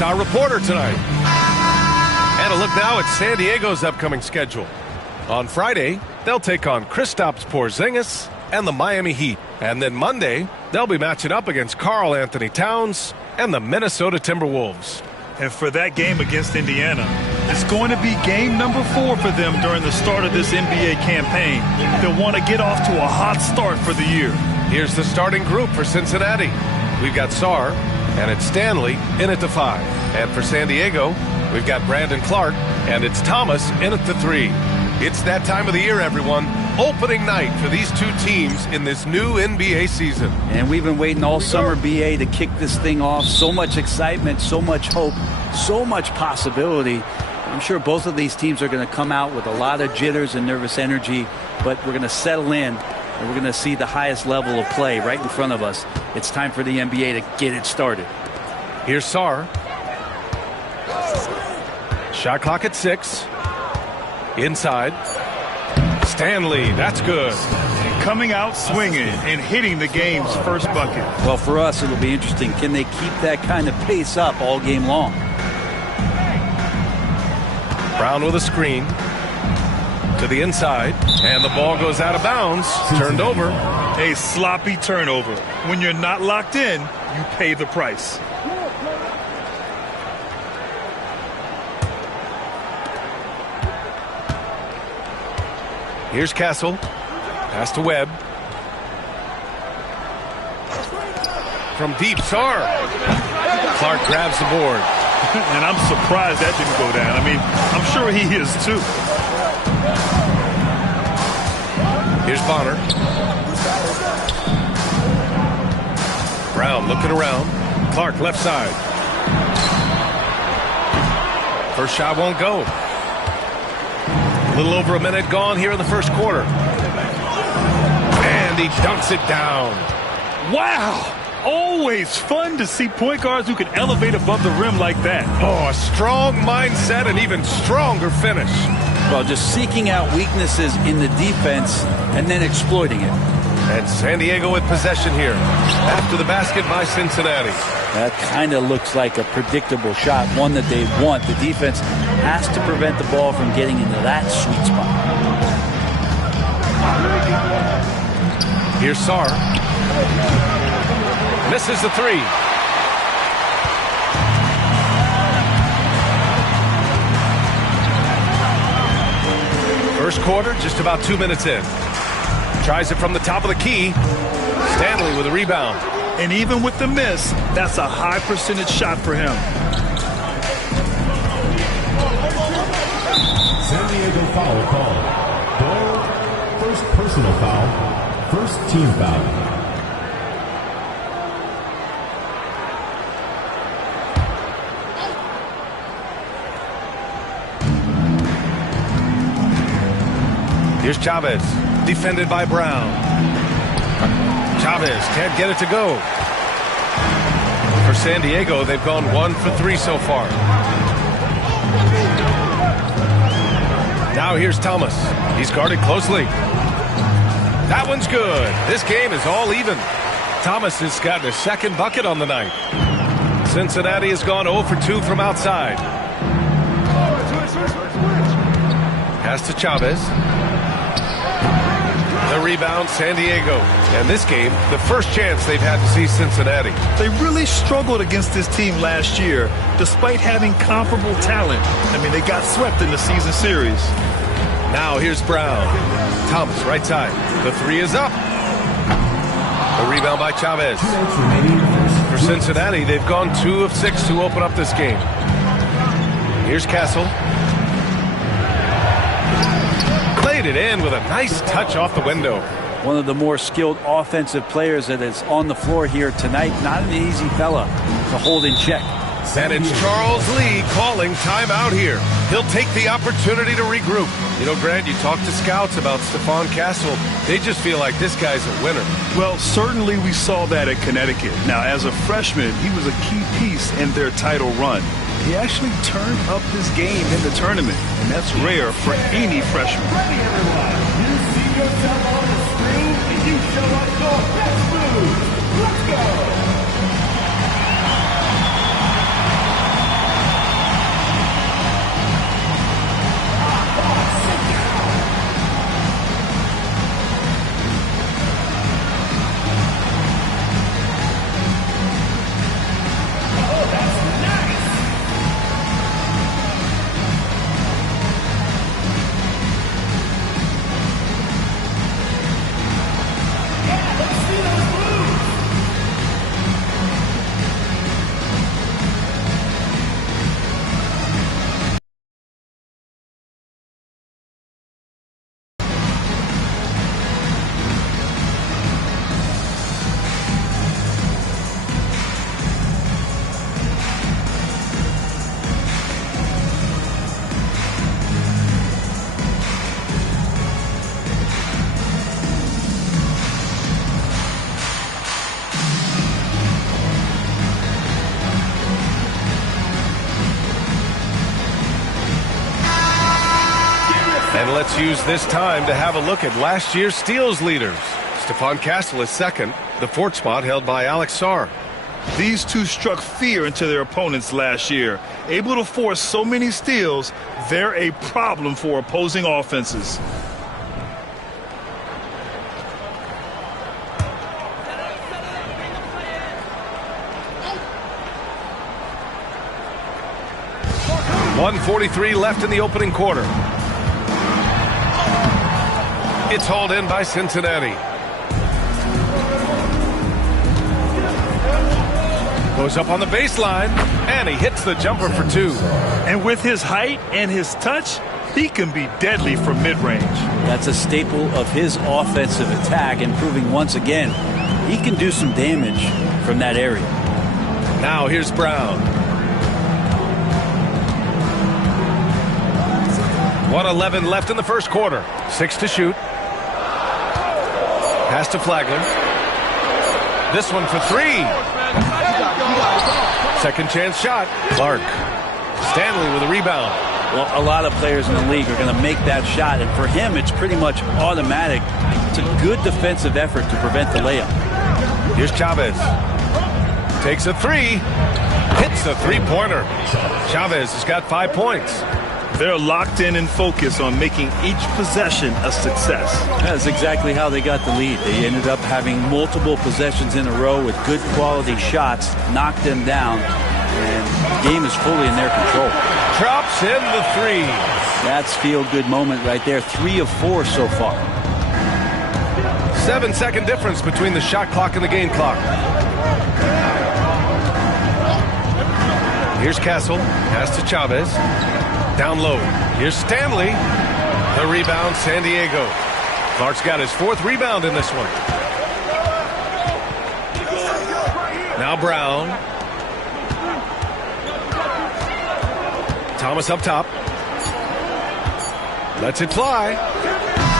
Anubis, our reporter tonight. And a look now at San Diego's upcoming schedule. On Friday, they'll take on Kristaps Porzingis and the Miami Heat. And then Monday, they'll be matching up against Karl Anthony Towns and the Minnesota Timberwolves. And for that game against Indiana, it's going to be game number 4 for them during the start of this NBA campaign. They'll want to get off to a hot start for the year. Here's the starting group for Cincinnati. We've got Sarr, and it's Stanley in at the 5. And for San Diego, we've got Brandon Clark, and it's Thomas in at the 3. It's that time of the year, everyone. Opening night for these two teams in this new NBA season. And we've been waiting all summer, BA, to kick this thing off. So much excitement, so much hope, so much possibility. I'm sure both of these teams are going to come out with a lot of jitters and nervous energy, but we're going to settle in, and we're going to see the highest level of play right in front of us. It's time for the NBA to get it started. Here's Sarr. Shot clock at 6. Inside. Stanley, that's good. Coming out swinging and hitting the game's first bucket. Well, for us, it'll be interesting. Can they keep that kind of pace up all game long? Brown with a screen. To the inside. And the ball goes out of bounds. Turned over. A sloppy turnover. When you're not locked in, you pay the price. Here's Castle. Pass to Webb. From deep, Sarr. Clark grabs the board. And I'm surprised that didn't go down. I mean, I'm sure he is too. Here's Bonner. Brown looking around. Clark left side. First shot won't go. A little over a minute gone here in the first quarter. And he dunks it down. Wow! Always fun to see point guards who can elevate above the rim like that. Oh, a strong mindset and even stronger finish. Well, just seeking out weaknesses in the defense and then exploiting it. And San Diego with possession here after the basket by Cincinnati. That kind of looks like a predictable shot, one that they want. The defense has to prevent the ball from getting into that sweet spot. Here's Sarr. Misses the 3. First quarter, just about 2 minutes in. Tries it from the top of the key. Stanley with a rebound. And even with the miss, that's a high percentage shot for him. San Diego foul call. Ball, first personal foul, first team foul. Here's Chavez, defended by Brown. Chavez can't get it to go. For San Diego, they've gone 1 for 3 so far. Now here's Thomas. He's guarded closely. That one's good. This game is all even. Thomas has gotten his second bucket on the night. Cincinnati has gone 0 for 2 from outside. Pass to Chavez. The rebound, San Diego. And this game, the first chance they've had to see Cincinnati. They really struggled against this team last year, despite having comparable talent. I mean, they got swept in the season series. Now here's Brown. Thomas, right side. The 3 is up. The rebound by Chavez. For Cincinnati, they've gone 2 of 6 to open up this game. Here's Castle. Played it in with a nice touch off the window. One of the more skilled offensive players that is on the floor here tonight. Not an easy fella to hold in check. And it's Charles Lee calling timeout here. He'll take the opportunity to regroup. You know, Grant, you talk to scouts about Stephon Castle. They just feel like this guy's a winner. Well, certainly we saw that at Connecticut. Now, as a freshman, he was a key piece in their title run. He actually turned up his game in the tournament, and that's rare for any freshman. Ready, everyone. You see yourself on the screen, and you show us your best move. Let's go. And let's use this time to have a look at last year's steals leaders. Stephon Castle is second, the fourth spot held by Alex Sarr. These two struck fear into their opponents last year. Able to force so many steals, they're a problem for opposing offenses. .143 left in the opening quarter. It's hauled in by Cincinnati. Goes up on the baseline, and he hits the jumper for two. And with his height and his touch, he can be deadly from mid-range. That's a staple of his offensive attack, and proving once again he can do some damage from that area. Now here's Brown. 1:11 left in the first quarter. 6 to shoot. Pass to Flagler. This one for three. Second chance shot. Clark. Stanley with a rebound. Well, a lot of players in the league are going to make that shot, and for him, it's pretty much automatic. It's a good defensive effort to prevent the layup. Here's Chavez. Takes a three. Hits the three-pointer. Chavez has got 5 points. They're locked in and focused on making each possession a success. That's exactly how they got the lead. They ended up having multiple possessions in a row with good quality shots, knocked them down, and the game is fully in their control. Drops in the three. That's feel-good moment right there. 3 of 4 so far. 7-second difference between the shot clock and the game clock. Here's Castle. Pass to Chavez. Down low. Here's Stanley. The rebound, San Diego. Clark's got his 4th rebound in this one. Now Brown. Thomas up top. Lets it fly.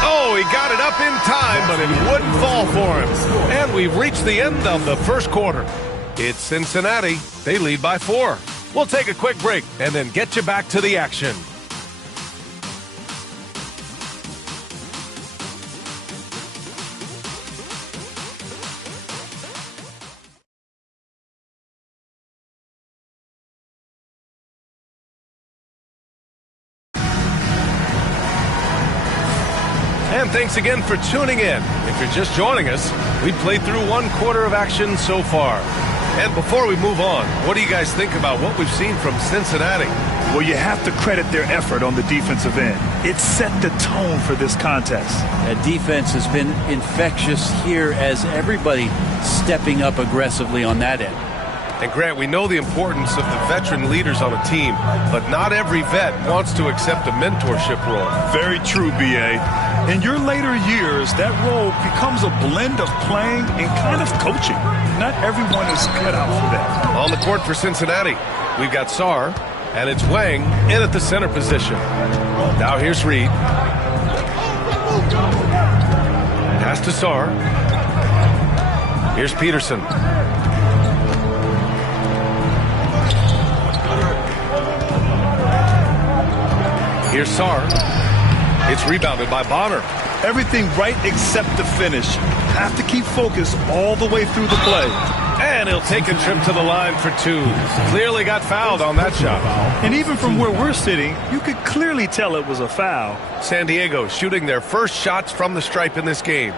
Oh, he got it up in time, but it wouldn't fall for him. And we've reached the end of the first quarter. It's Cincinnati. They lead by 4. We'll take a quick break and then get you back to the action. And thanks again for tuning in. If you're just joining us, we played through 1 quarter of action so far. And before we move on, what do you guys think about what we've seen from Cincinnati? Well, you have to credit their effort on the defensive end. It set the tone for this contest. That defense has been infectious here as everybody stepping up aggressively on that end. And Grant, we know the importance of the veteran leaders on a team, but not every vet wants to accept a mentorship role. Very true, B.A. In your later years, that role becomes a blend of playing and kind of coaching. Not everyone is cut out for that. On the court for Cincinnati, we've got Sarr, and it's Wang in at the center position. Now here's Reed. Pass to Sarr. Here's Peterson. Here's Sarr. It's rebounded by Bonner. Everything right except the finish. Have to keep focused all the way through the play. And he'll take a trip to the line for 2. Clearly got fouled on that shot. And even from where we're sitting, you could clearly tell it was a foul. San Diego shooting their first shots from the stripe in this game.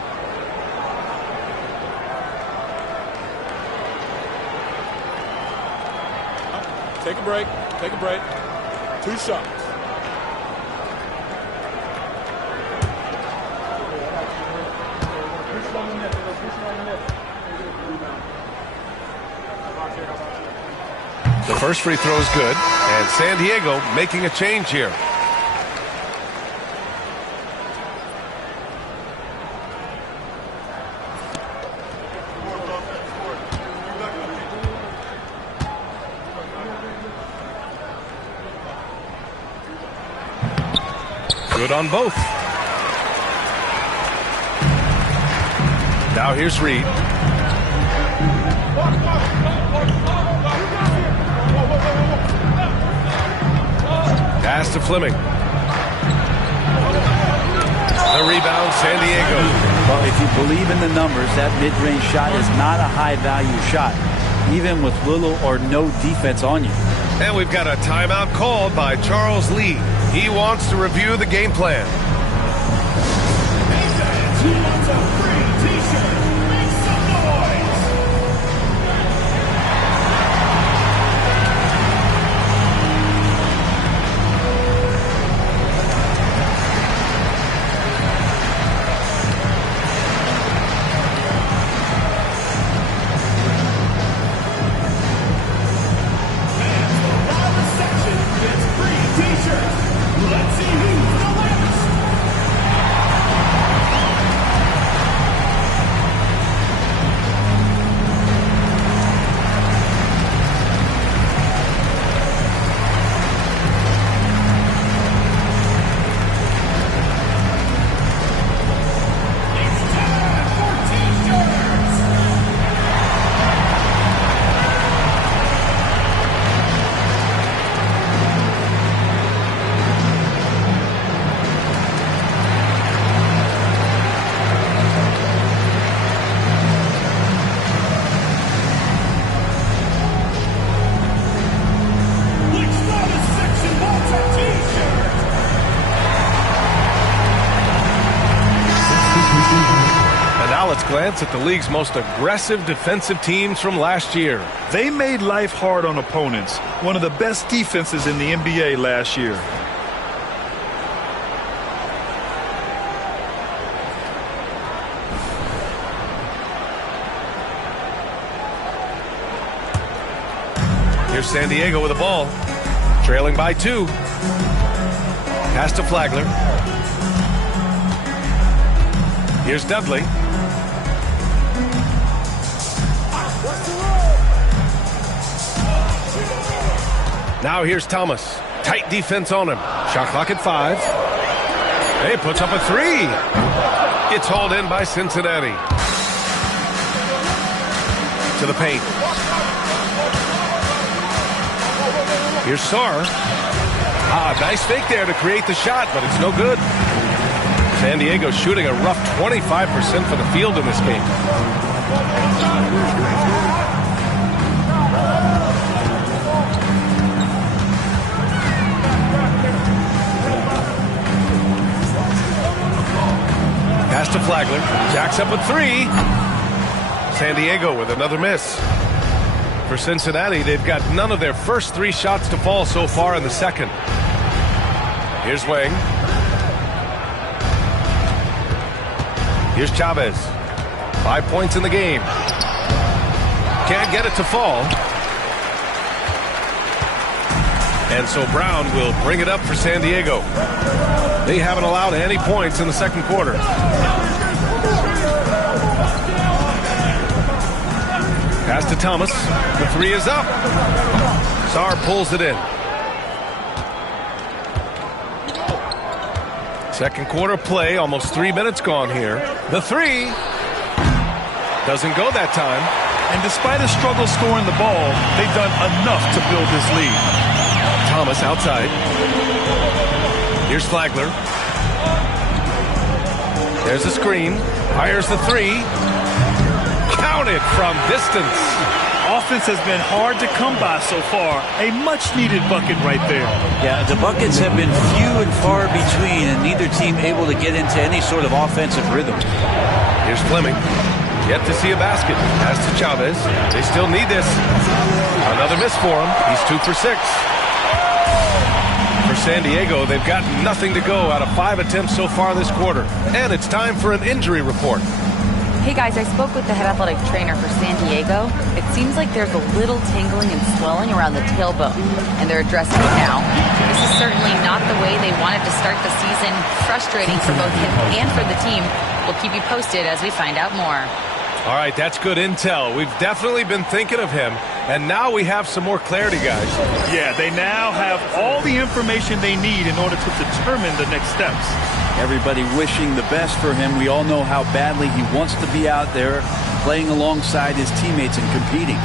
Take a break. Take a break. 2 shots. The first free throw is good, and San Diego making a change here. Good on both. Now here's Reed. Pass to Fleming. The rebound, San Diego. Well, if you believe in the numbers, that mid-range shot is not a high-value shot, even with little or no defense on you. And we've got a timeout called by Charles Lee. He wants to review the game plan. He wants a free t-shirt. Make some noise. Let's see who's the last. It's time for t-shirts. Which bonus section wants a t-shirt? And now let's glance at the league's most aggressive defensive teams from last year. They made life hard on opponents. One of the best defenses in the NBA last year. Here's San Diego with the ball. Trailing by 2. Pass to Flagler. Here's Dudley. Now here's Thomas. Tight defense on him. Shot clock at 5. He puts up a 3. It's hauled in by Cincinnati. To the paint. Here's Sarr. Nice fake there to create the shot, but it's no good. San Diego shooting a rough 25% for the field in this game. Pass to Flagler. Jacks up with 3. San Diego with another miss. For Cincinnati, they've got none of their first 3 shots to fall so far in the second. Here's Wang. Here's Chavez. 5 points in the game. Can't get it to fall. And so Brown will bring it up for San Diego. They haven't allowed any points in the second quarter. Pass to Thomas. The 3 is up. Sarr pulls it in. Second quarter play, almost 3 minutes gone here. The 3 doesn't go that time. And despite a struggle scoring the ball, they've done enough to build this lead. Thomas outside. Here's Flagler. There's a screen. Fires the 3. Counted from distance. Offense has been hard to come by so far. A much-needed bucket right there. Yeah, the buckets have been few and far between, and neither team able to get into any sort of offensive rhythm. Here's Fleming. Yet to see a basket. Pass to Chavez. They still need this. Another miss for him. He's 2 for 6. For San Diego, they've got nothing to go out of 5 attempts so far this quarter. And it's time for an injury report. Hey guys, I spoke with the head athletic trainer for San Diego. It seems like there's a little tingling and swelling around the tailbone, and they're addressing it now. This is certainly not the way they wanted to start the season. Frustrating for both him and for the team. We'll keep you posted as we find out more. All right, that's good intel. We've definitely been thinking of him, and now we have some more clarity, guys. Yeah, they now have all the information they need in order to determine the next steps. Everybody wishing the best for him. We all know how badly he wants to be out there playing alongside his teammates and competing.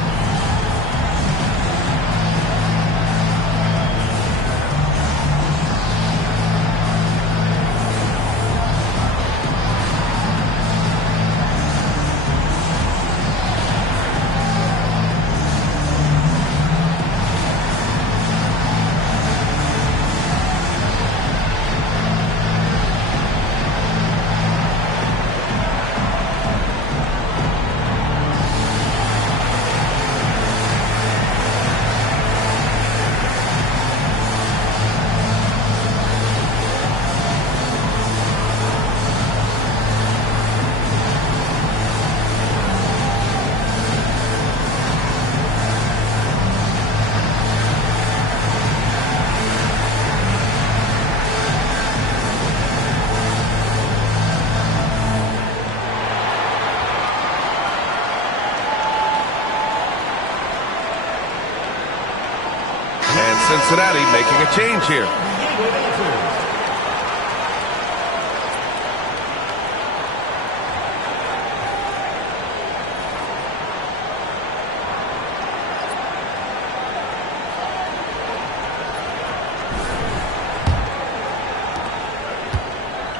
Cincinnati making a change here.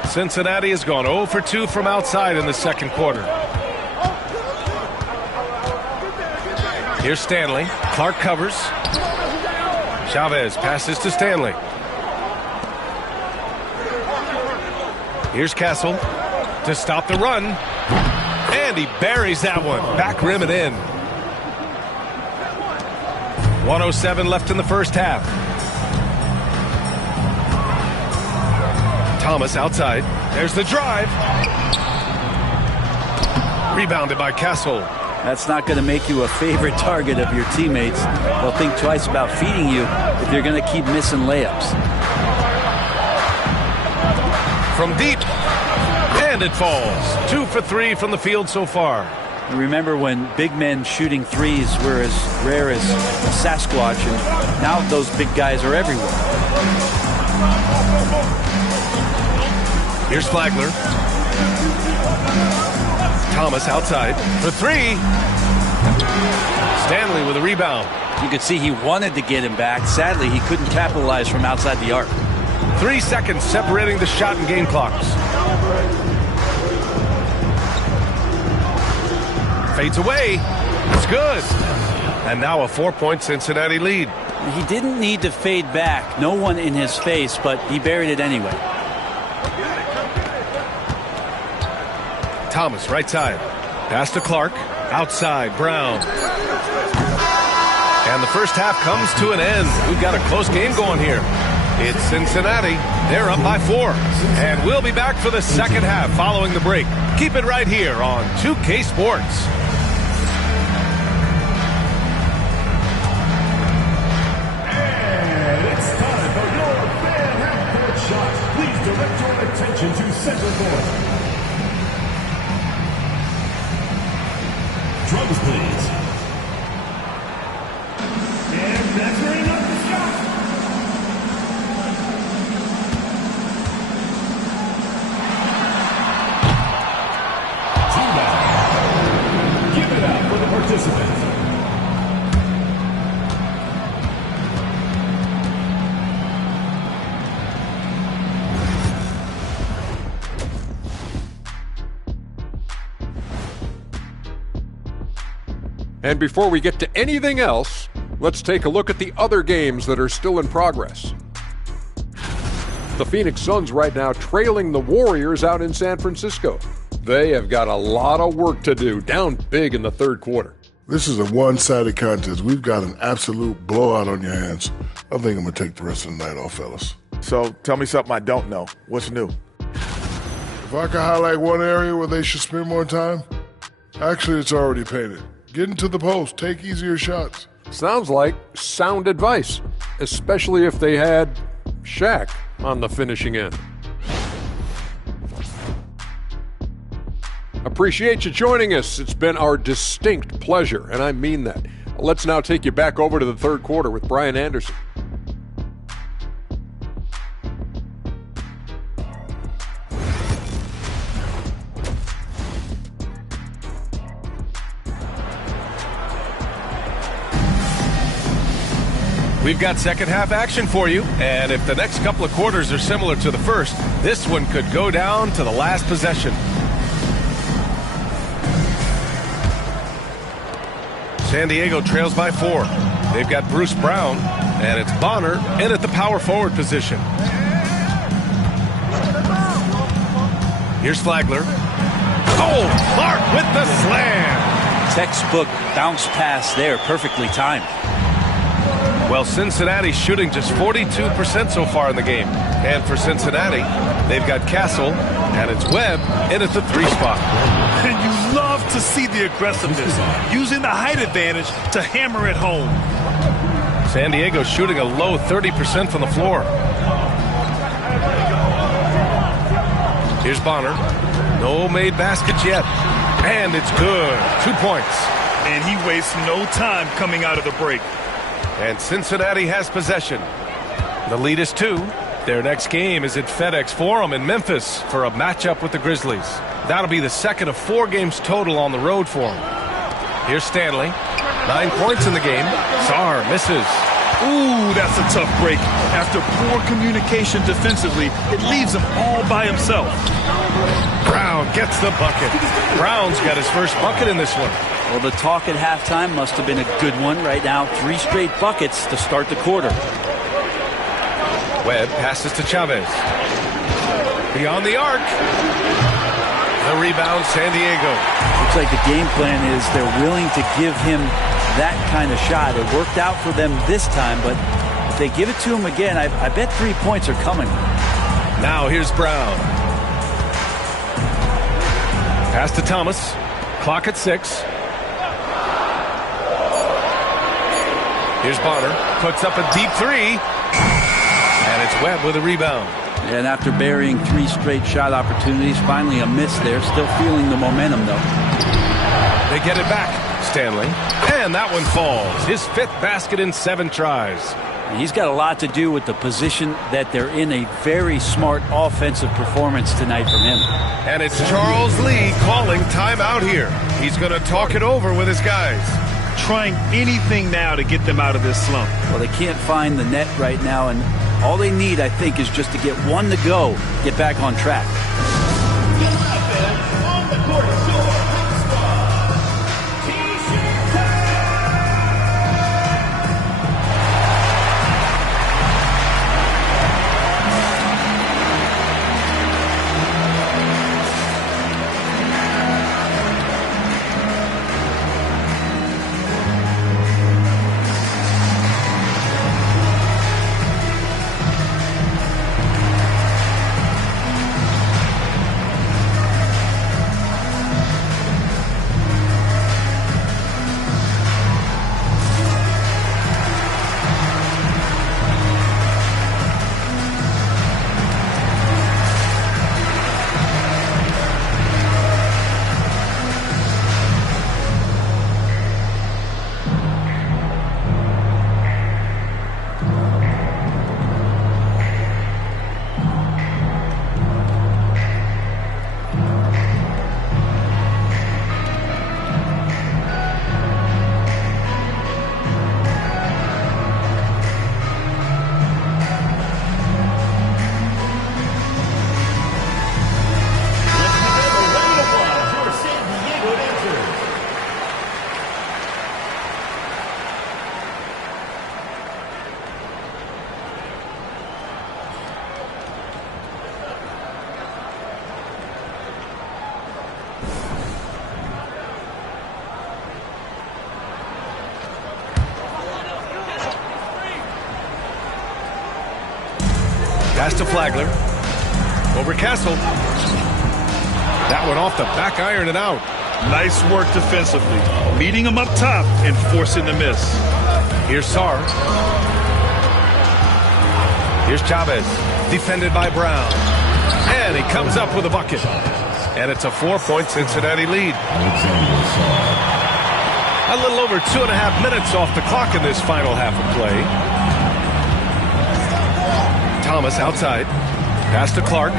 Cincinnati has gone 0 for 2 from outside in the second quarter. Here's Stanley. Clark covers. Chavez passes to Stanley. Here's Castle to stop the run. And he buries that one. Back rim and in. 1:07 left in the first half. Thomas outside. There's the drive. Rebounded by Castle. That's not going to make you a favorite target of your teammates. They'll think twice about feeding you if you're going to keep missing layups. From deep. And it falls. 2 for 3 from the field so far. Remember when big men shooting threes were as rare as Sasquatch, and now those big guys are everywhere. Here's Flagler. Thomas outside for 3. Stanley with a rebound. You could see he wanted to get him back. Sadly, he couldn't capitalize from outside the arc. 3 seconds separating the shot and game clocks. Fades away. It's good. And now a 4-point Cincinnati lead. He didn't need to fade back. No one in his face, but he buried it anyway. Thomas, right side. Pass to Clark. Outside, Brown. And the first half comes to an end. We've got a close game going here. It's Cincinnati. They're up by 4. And we'll be back for the second half following the break. Keep it right here on 2K Sports. And it's time for your fan half-court shot. Please direct your attention to center court. Drums, please. And that's bringing up the shot. Team out. Give it up for the participants. And before we get to anything else, let's take a look at the other games that are still in progress. The Phoenix Suns right now trailing the Warriors out in San Francisco. They have got a lot of work to do, down big in the third quarter. This is a one-sided contest. We've got an absolute blowout on your hands. I think I'm going to take the rest of the night off, fellas. So tell me something I don't know. What's new? If I could highlight one area where they should spend more time, actually it's already painted. Get into the post. Take easier shots. Sounds like sound advice, especially if they had Shaq on the finishing end. Appreciate you joining us. It's been our distinct pleasure, and I mean that. Let's now take you back over to the third quarter with Brian Anderson. We've got second half action for you, and if the next couple of quarters are similar to the first, this one could go down to the last possession. San Diego trails by 4. They've got Bruce Brown, and it's Bonner in at the power forward position. Here's Flagler. Oh, Clark with the slam. Textbook bounce pass there, perfectly timed. Well, Cincinnati's shooting just 42% so far in the game. And for Cincinnati, they've got Castle, and it's Webb in at the 3 spot. And you love to see the aggressiveness, using the height advantage to hammer it home. San Diego shooting a low 30% from the floor. Here's Bonner. No made baskets yet. And it's good. 2 points. And he wastes no time coming out of the break. And Cincinnati has possession. The lead is 2. Their next game is at FedEx Forum in Memphis for a matchup with the Grizzlies. That'll be the second of 4 games total on the road for them. Here's Stanley. 9 points in the game. Sarr misses. Ooh, that's a tough break. After poor communication defensively, it leaves him all by himself. Brown gets the bucket. Brown's got his first bucket in this one. Well, the talk at halftime must have been a good one. Right now, 3 straight buckets to start the quarter. Webb passes to Chavez. Beyond the arc. The rebound, San Diego. Looks like the game plan is they're willing to give him that kind of shot. It worked out for them this time, but if they give it to him again, I bet 3 points are coming. Now here's Brown. Pass to Thomas. Clock at 6. Here's Bonner. Puts up a deep 3. And it's Webb with a rebound. And after burying 3 straight shot opportunities, finally a miss there. Still feeling the momentum, though. They get it back. Stanley. And that one falls. His 5th basket in 7 tries. And he's got a lot to do with the position that they're in. A very smart offensive performance tonight from him. And it's Charles Lee calling timeout here. He's going to talk it over with his guys. Trying anything now to get them out of this slump. Well, they can't find the net right now, and all they need, I think, is just to get one to go, get back on track. Pass to Flagler. Over Castle. That one off the back iron and out. Nice work defensively. Meeting him up top and forcing the miss. Here's Sarr. Here's Chavez. Defended by Brown. And he comes up with a bucket. And it's a 4-point Cincinnati lead. A little over 2.5 minutes off the clock in this final half of play. Thomas outside. Pass to Clark.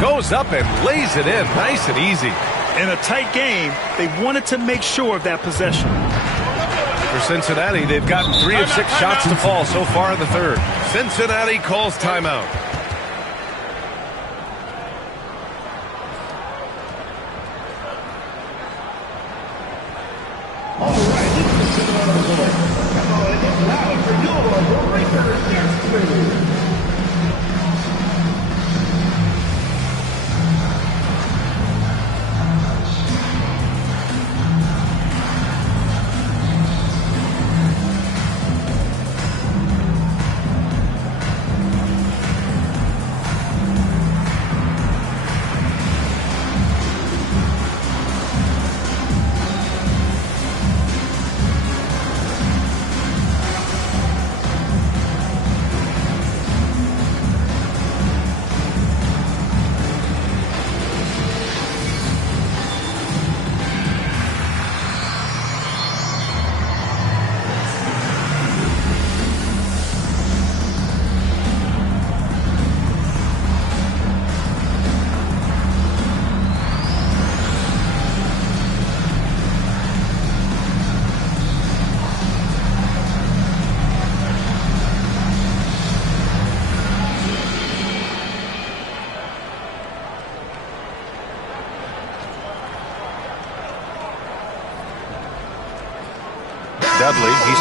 Goes up and lays it in. Nice and easy. In a tight game, they wanted to make sure of that possession. For Cincinnati, they've gotten 3 of 6 shots to fall so far in the third. Cincinnati calls timeout.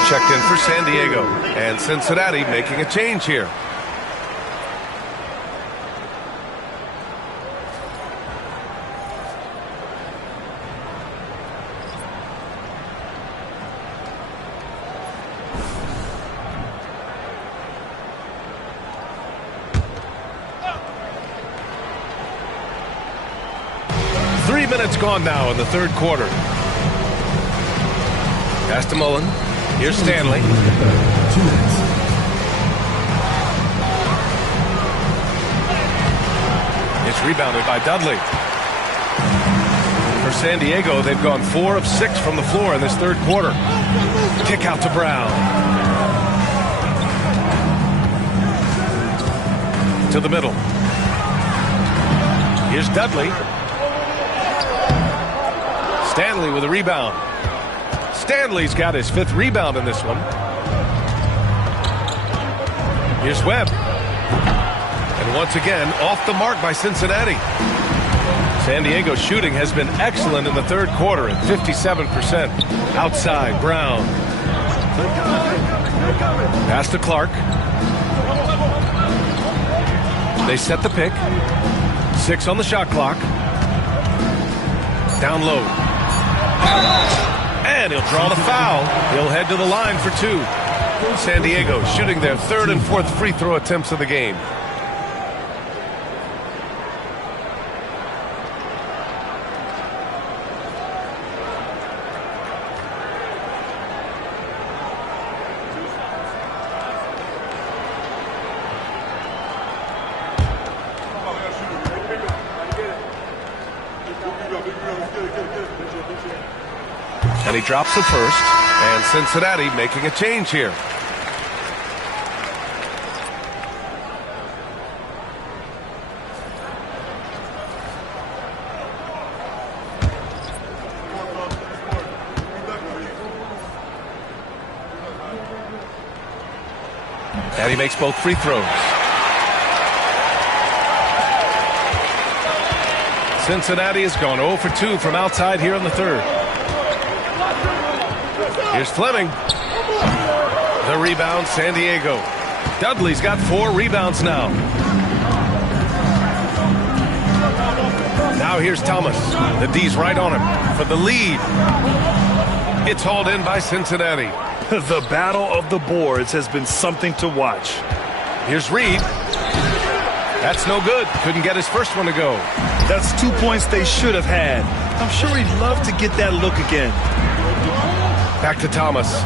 checked in for San Diego. And Cincinnati making a change here. Minutes gone now in the third quarter. Pass to Mullen. Here's Stanley. It's rebounded by Dudley. For San Diego, they've gone 4 of 6 from the floor in this third quarter. Kick out to Brown. To the middle. Here's Dudley. Stanley with a rebound. Stanley's got his 5th rebound in this one. Here's Webb. And once again, off the mark by Cincinnati. San Diego's shooting has been excellent in the third quarter at 57%. Outside, Brown. Pass to Clark. They set the pick. 6 on the shot clock. Down low. And he'll draw the foul. He'll head to the line for 2. San Diego shooting their 3rd and 4th free throw attempts of the game. And he drops the first, and Cincinnati making a change here. And he makes both free throws. Cincinnati has gone 0 for 2 from outside here in the third. Here's Fleming. The rebound, San Diego. Dudley's got 4 rebounds now. Now here's Thomas. The D's right on him for the lead. It's hauled in by Cincinnati. The battle of the boards has been something to watch. Here's Reed. That's no good. Couldn't get his first one to go. That's 2 points they should have had. I'm sure he'd love to get that look again. Back to Thomas.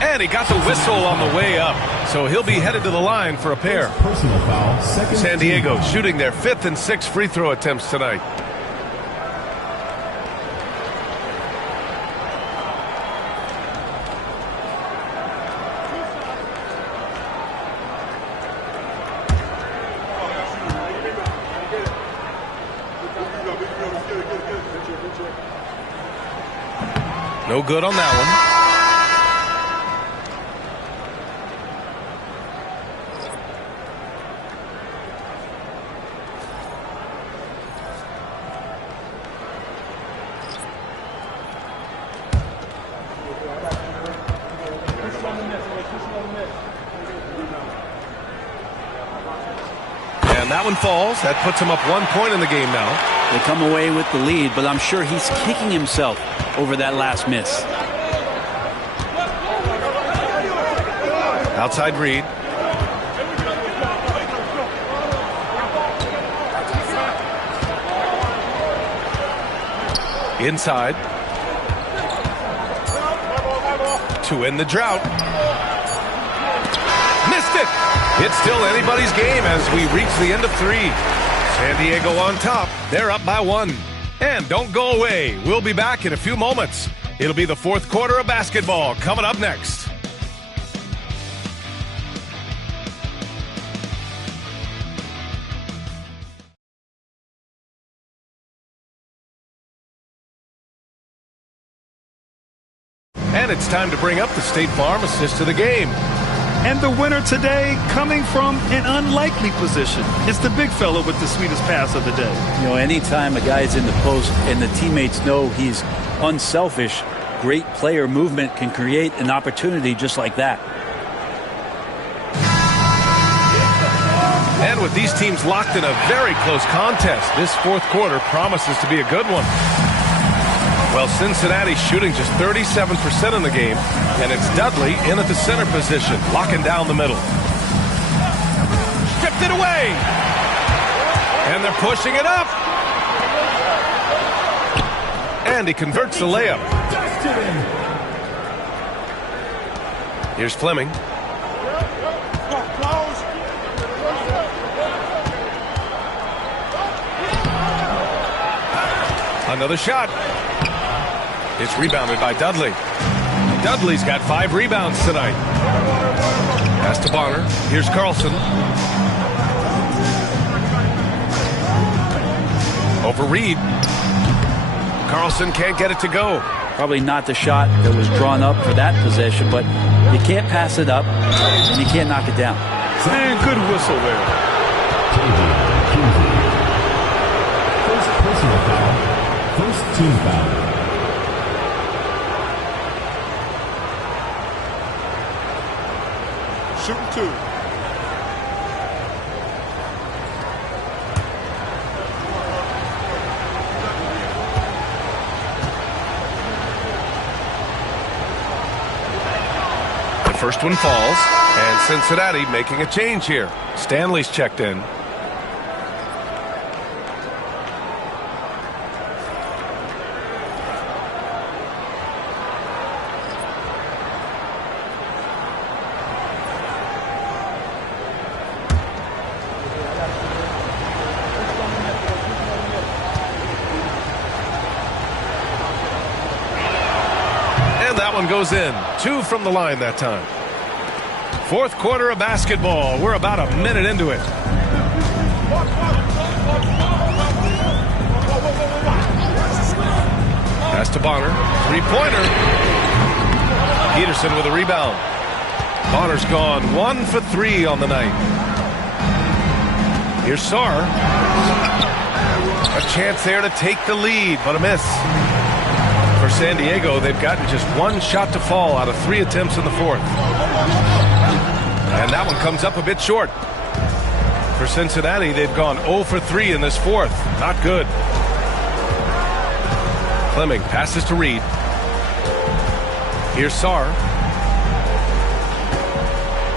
And he got the whistle on the way up. So he'll be headed to the line for a pair. Personal foul. San Diego shooting their 5th and 6th free throw attempts tonight. No good on that one. And that one falls. That puts him up 1 point in the game now. They come away with the lead, but I'm sure he's kicking himself over that last miss. Outside Reed. Inside. To end the drought. Missed it. It's still anybody's game as we reach the end of 3. San Diego on top. They're up by 1. And don't go away. We'll be back in a few moments. It'll be the 4th quarter of basketball coming up next. And it's time to bring up the State Farm assist of the game. And the winner today coming from an unlikely position. It's the big fella with the sweetest pass of the day. You know, anytime a guy's in the post and the teammates know he's unselfish, great player movement can create an opportunity just like that. And with these teams locked in a very close contest, this fourth quarter promises to be a good one. Well, Cincinnati's shooting just 37% in the game, and it's Dudley in at the center position, locking down the middle. Stripped it away! And they're pushing it up! And he converts the layup. Here's Fleming. Another shot. It's rebounded by Dudley. Dudley's got 5 rebounds tonight. Pass to Bonner. Here's Carlson. Over Reed. Carlson can't get it to go. Probably not the shot that was drawn up for that possession, but you can't pass it up and you can't knock it down. And good whistle there. First personal foul. First team foul. Shooting 2. The first one falls, and Cincinnati making a change here. Stanley's checked in. Goes in. 2 from the line that time. Fourth quarter of basketball. We're about a minute into it. Pass to Bonner. 3-pointer. Peterson with a rebound. Bonner's gone 1 for 3 on the night. Here's Sarr. A chance there to take the lead, but a miss. For San Diego, they've gotten just 1 shot to fall out of 3 attempts in the fourth. And that one comes up a bit short. For Cincinnati, they've gone 0 for 3 in this fourth. Not good. Fleming passes to Reed. Here's Sarr.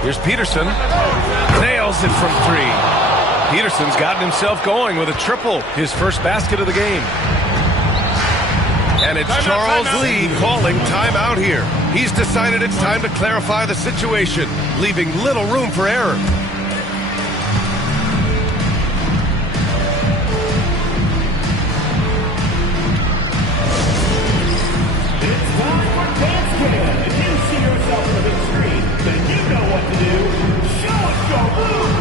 Here's Peterson. Nails it from 3. Peterson's gotten himself going with a triple, his first basket of the game. And it's Charles Lee calling timeout here. He's decided it's time to clarify the situation, leaving little room for error. It's time for dance cam. If you see yourself on the big screen, then you know what to do. Show us your moves.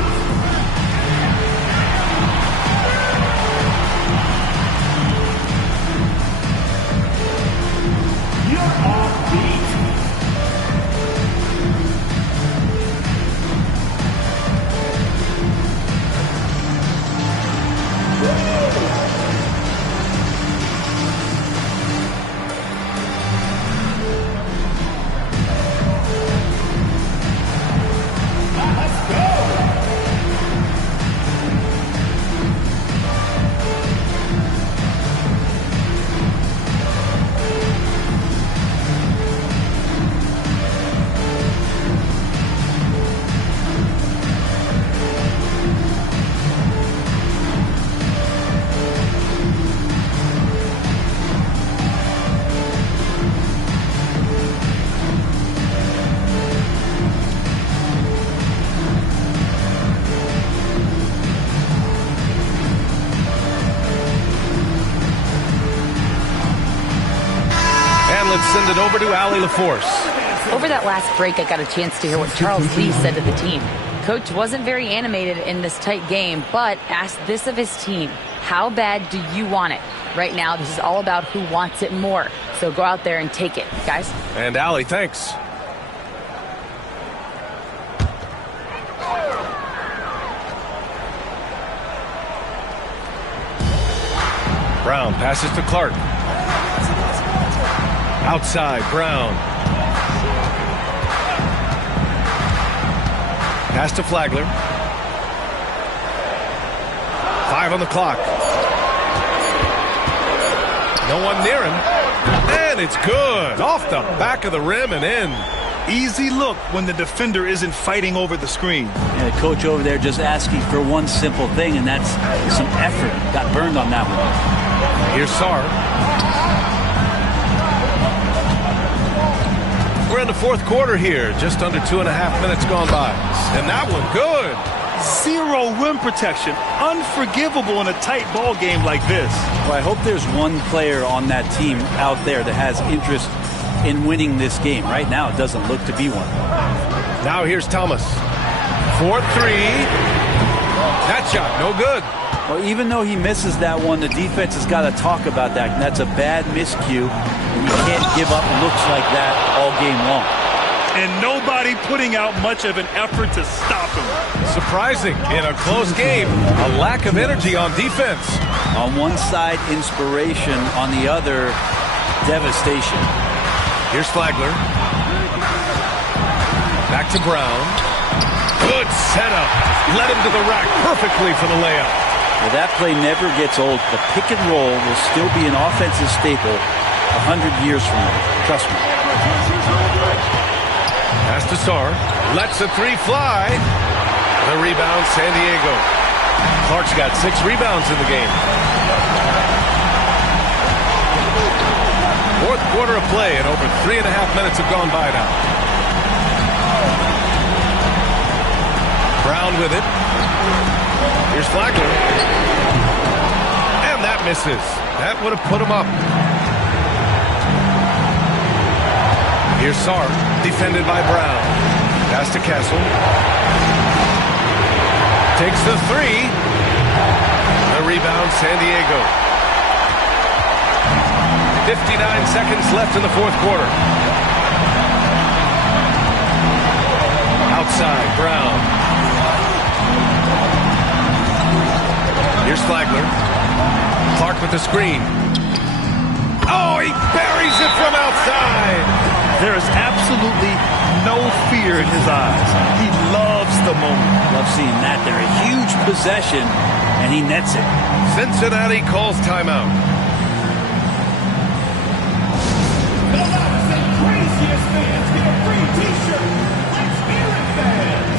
Send it over to Allie LaForce. Over that last break, I got a chance to hear what Charles Lee said to the team. Coach wasn't very animated in this tight game, but asked this of his team. How bad do you want it? Right now, this is all about who wants it more. So go out there and take it, guys. And Allie, thanks. Brown passes to Clark. Outside, Brown. Pass to Flagler. 5 on the clock. No one near him. And it's good. Off the back of the rim and in. Easy look when the defender isn't fighting over the screen. And the coach over there just asking for one simple thing, and that's some effort. Got burned on that one. Here's Sarr. We're in the fourth quarter here. Just under 2.5 minutes gone by. And that one good. Zero rim protection. Unforgivable in a tight ball game like this. Well, I hope there's one player on that team out there that has interest in winning this game. Right now, it doesn't look to be one. Now here's Thomas. 4-3. That shot, no good. Well, even though he misses that one, the defense has got to talk about that. And that's a bad miscue. And you can't give up looks like that all game long. And nobody putting out much of an effort to stop him. Surprising. In a close game, a lack of energy on defense. On one side, inspiration. On the other, devastation. Here's Flagler. Back to Brown. Good setup. Led him to the rack perfectly for the layup. Well, that play never gets old. The pick and roll will still be an offensive staple 100 years from now. Trust me. Pass to Sarr. Lets the three fly. The rebound, San Diego. Clark's got 6 rebounds in the game. Fourth quarter of play, and over 3.5 minutes have gone by now. Brown with it. Here's Flagler. And that misses. That would have put him up. Here's Sarr, defended by Brown. Pass to Castle. Takes the 3. The rebound, San Diego. 59 seconds left in the fourth quarter. Outside, Brown. Here's Flagler. Clark with the screen. Oh, he buries it from outside. There is absolutely no fear in his eyes. He loves the moment. Love seeing that. They're a huge possession, and he nets it. Cincinnati calls timeout. The loudest and craziest fans get a free t-shirt. Let's hear it, fans.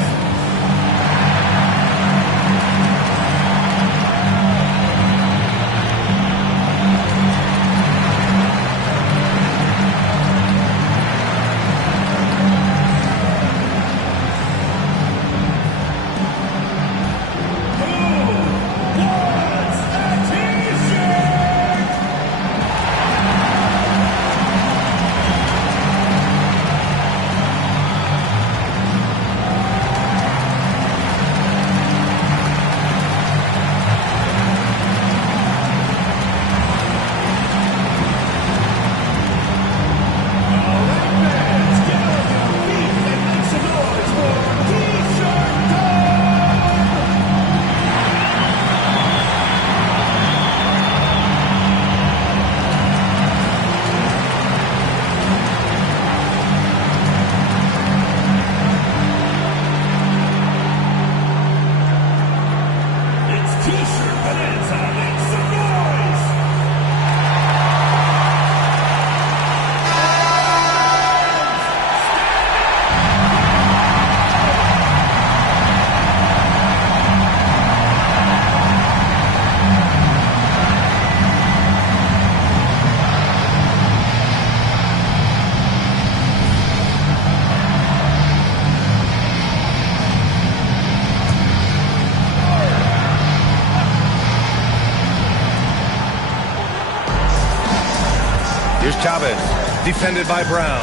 Here's Chavez, defended by Brown.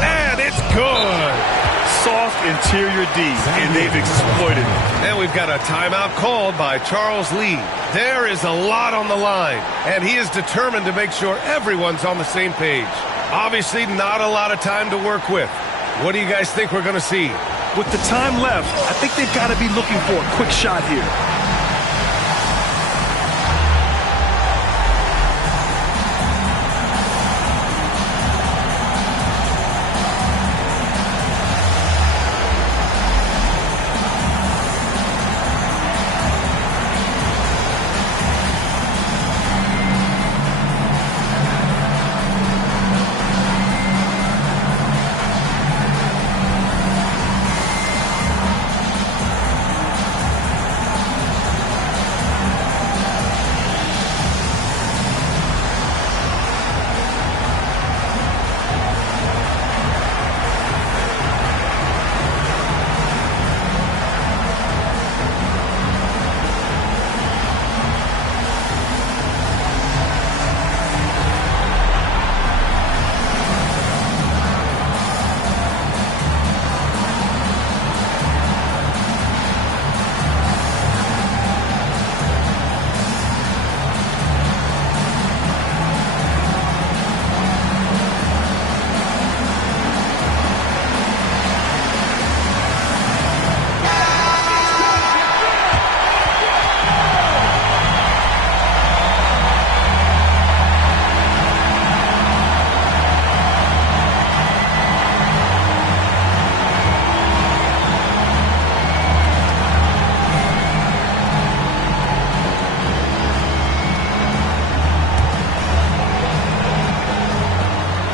And it's good. Soft interior D, and they've exploited it. And we've got a timeout called by Charles Lee. There is a lot on the line, and he is determined to make sure everyone's on the same page. Obviously, not a lot of time to work with. What do you guys think we're going to see? With the time left, I think they've got to be looking for a quick shot here.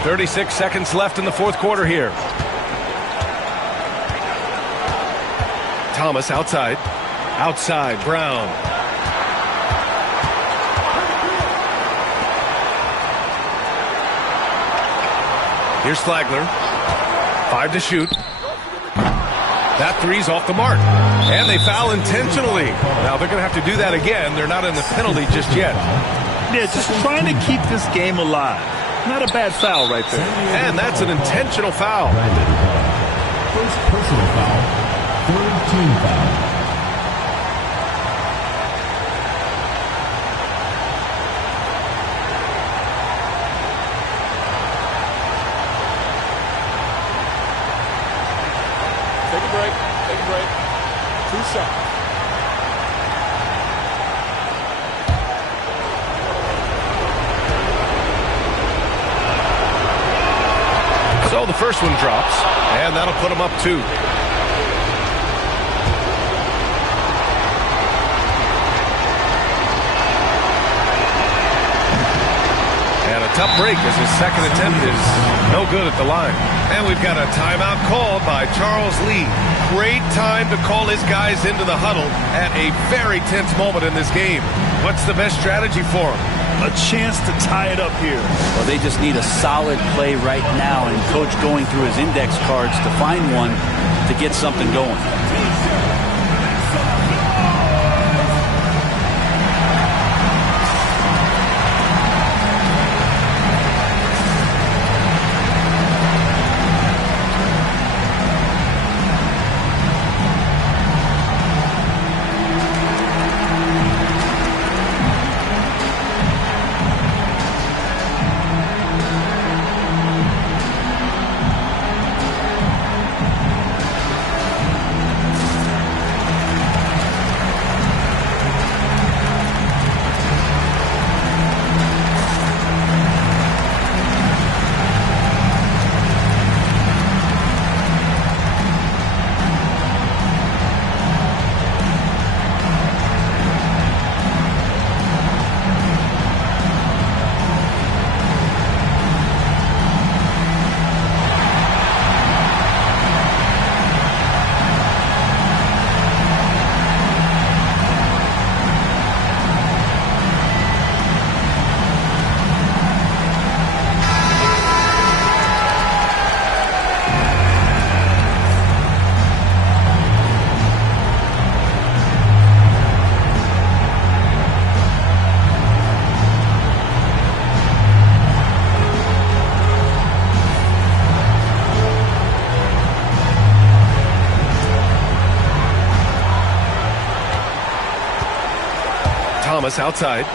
36 seconds left in the fourth quarter here. Thomas outside. Outside, Brown. Here's Flagler. 5 to shoot. That three's off the mark. And they foul intentionally. Now they're going to have to do that again. They're not in the penalty just yet. Yeah, just trying to keep this game alive. Not a bad foul right there. And that's an intentional foul. First personal foul. Third team foul. Take a break. Take a break. 2 seconds. So the first one drops, and that'll put them up 2. And a tough break as his second attempt is no good at the line. And we've got a timeout called by Charles Lee. Great time to call his guys into the huddle at a very tense moment in this game. What's the best strategy for him? A chance to tie it up here. Well, they just need a solid play right now, and Coach going through his index cards to find one to get something going. Thomas outside.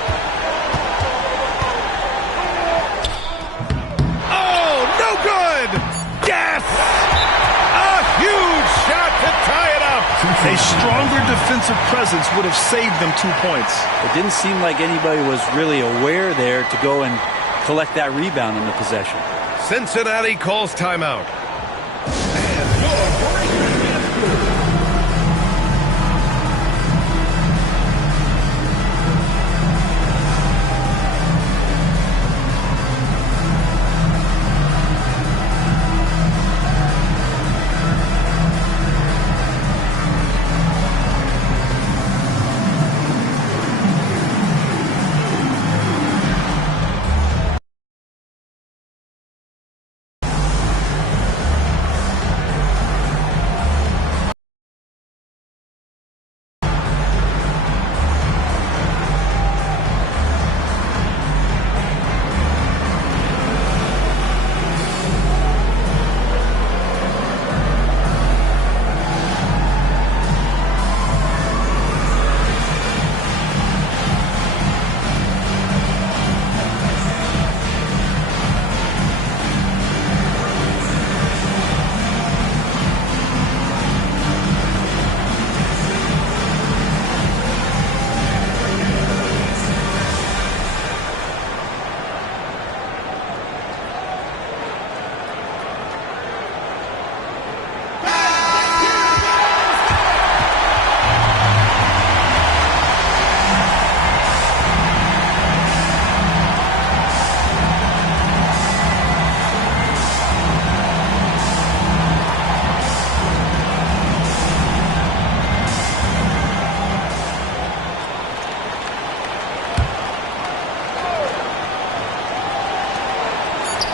Oh, no good! Yes! A huge shot to tie it up! A stronger defensive presence would have saved them 2 points. It didn't seem like anybody was really aware there to go and collect that rebound in the possession. Cincinnati calls timeout.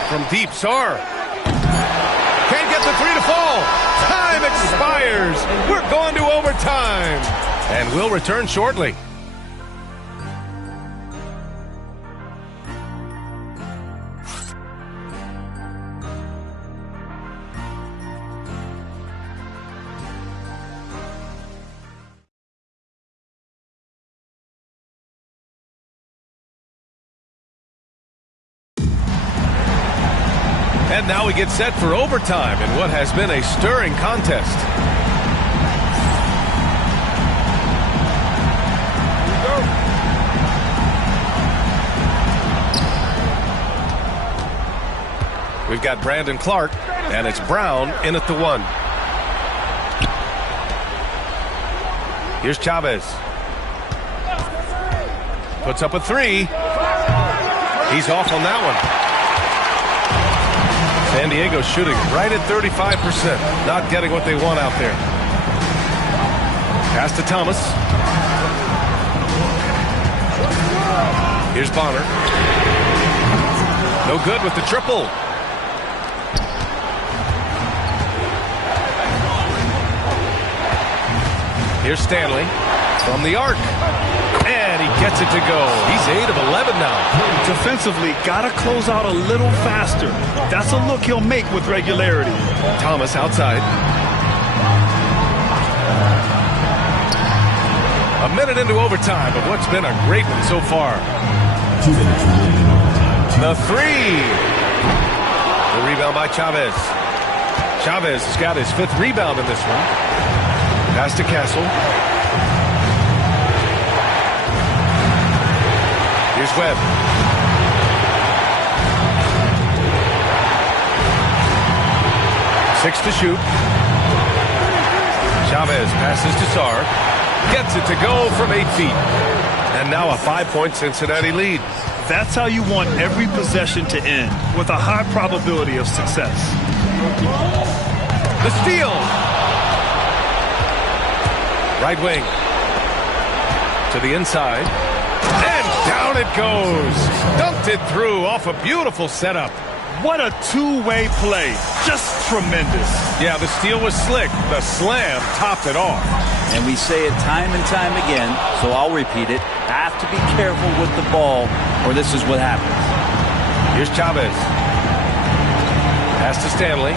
From deep, Sar. Can't get the three to fall. Time expires. We're going to overtime. And we'll return shortly. And now we get set for overtime in what has been a stirring contest. We've got Brandon Clark, and it's Brown in at the 1. Here's Chavez. Puts up a 3. He's off on that one. San Diego shooting right at 35%. Not getting what they want out there. Pass to Thomas. Here's Bonner. No good with the triple. Here's Stanley from the arc. And he gets it to go. He's 8 of 11 now. Defensively, got to close out a little faster. That's a look he'll make with regularity. Thomas outside. A minute into overtime of what's been a great one so far. The 3. The rebound by Chavez. Chavez has got his 5th rebound in this one. Pass to Castle. Here's Webb. Six to shoot. Chavez passes to Sar. Gets it to go from 8 feet. And now a 5-point Cincinnati lead. That's how you want every possession to end, with a high probability of success. The steal. Right wing. To the inside. And down it goes. Dumped it through off a beautiful setup. What a two-way play. Just tremendous. Yeah, the steal was slick. The slam topped it off. And we say it time and time again, so I'll repeat it. Have to be careful with the ball, or this is what happens. Here's Chavez. Pass to Stanley.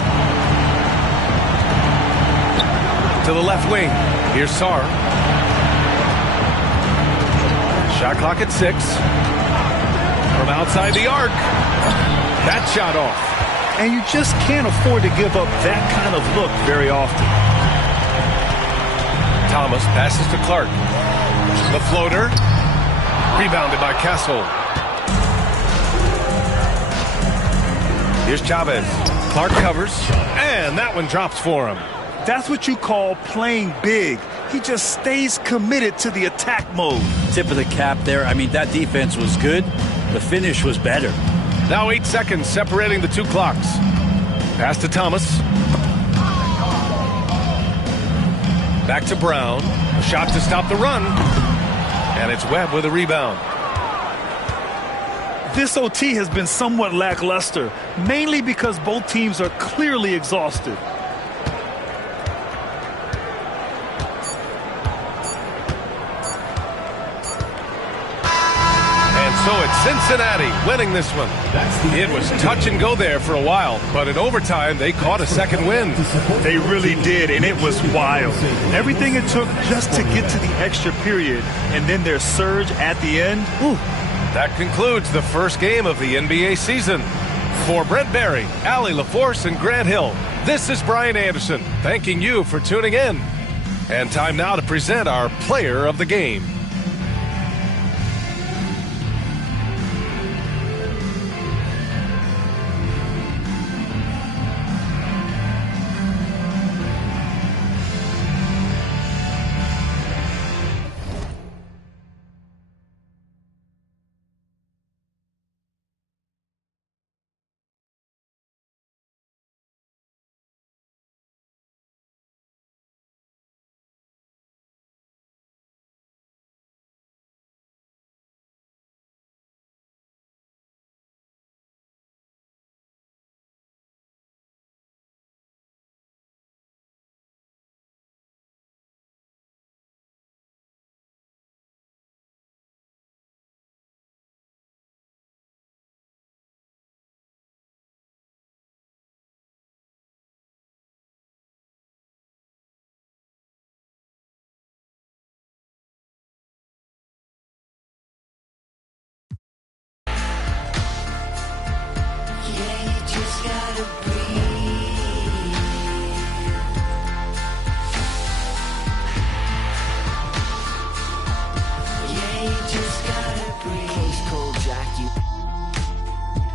To the left wing. Here's Sar. Shot clock at 6. From outside the arc. That shot off. And you just can't afford to give up that kind of look very often. Thomas passes to Clark. The floater. Rebounded by Castle. Here's Chavez. Clark covers. And that one drops for him. That's what you call playing big. He just stays committed to the attack mode. Tip of the cap there. I mean, that defense was good. The finish was better. Now 8 seconds separating the two clocks. Pass to Thomas. Back to Brown. A shot to stop the run. And it's Webb with a rebound. This OT has been somewhat lackluster, mainly because both teams are clearly exhausted. So it's Cincinnati winning this one. It was touch and go there for a while, but in overtime, they caught a second win. They really did, and it was wild. Everything it took just to get to the extra period, and then their surge at the end. Whew. That concludes the first game of the NBA season. For Brent Barry, Allie LaForce, and Grant Hill, this is Brian Anderson, thanking you for tuning in. And time now to present our player of the game.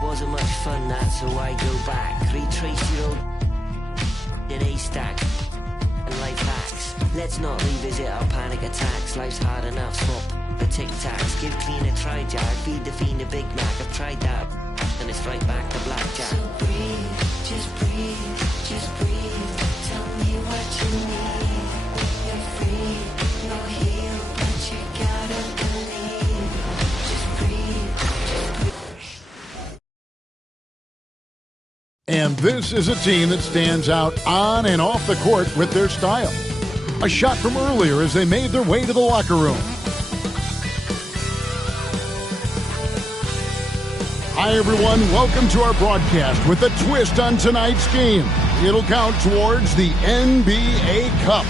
Wasn't much fun that, so I go back. Retrace your old in a stack and life hacks. Let's not revisit our panic attacks. Life's hard enough, swap the tic tacs. Give clean a try, Jack. Feed the fiend a Big Mac. I've tried that, and it's right back to blackjack. So breathe, just breathe, just breathe. Tell me what you need. You're free, no heal, but you gotta believe. Just breathe, just breathe. And this is a team that stands out on and off the court with their style. A shot from earlier as they made their way to the locker room. Hi, everyone. Welcome to our broadcast with a twist on tonight's game. It'll count towards the NBA Cup.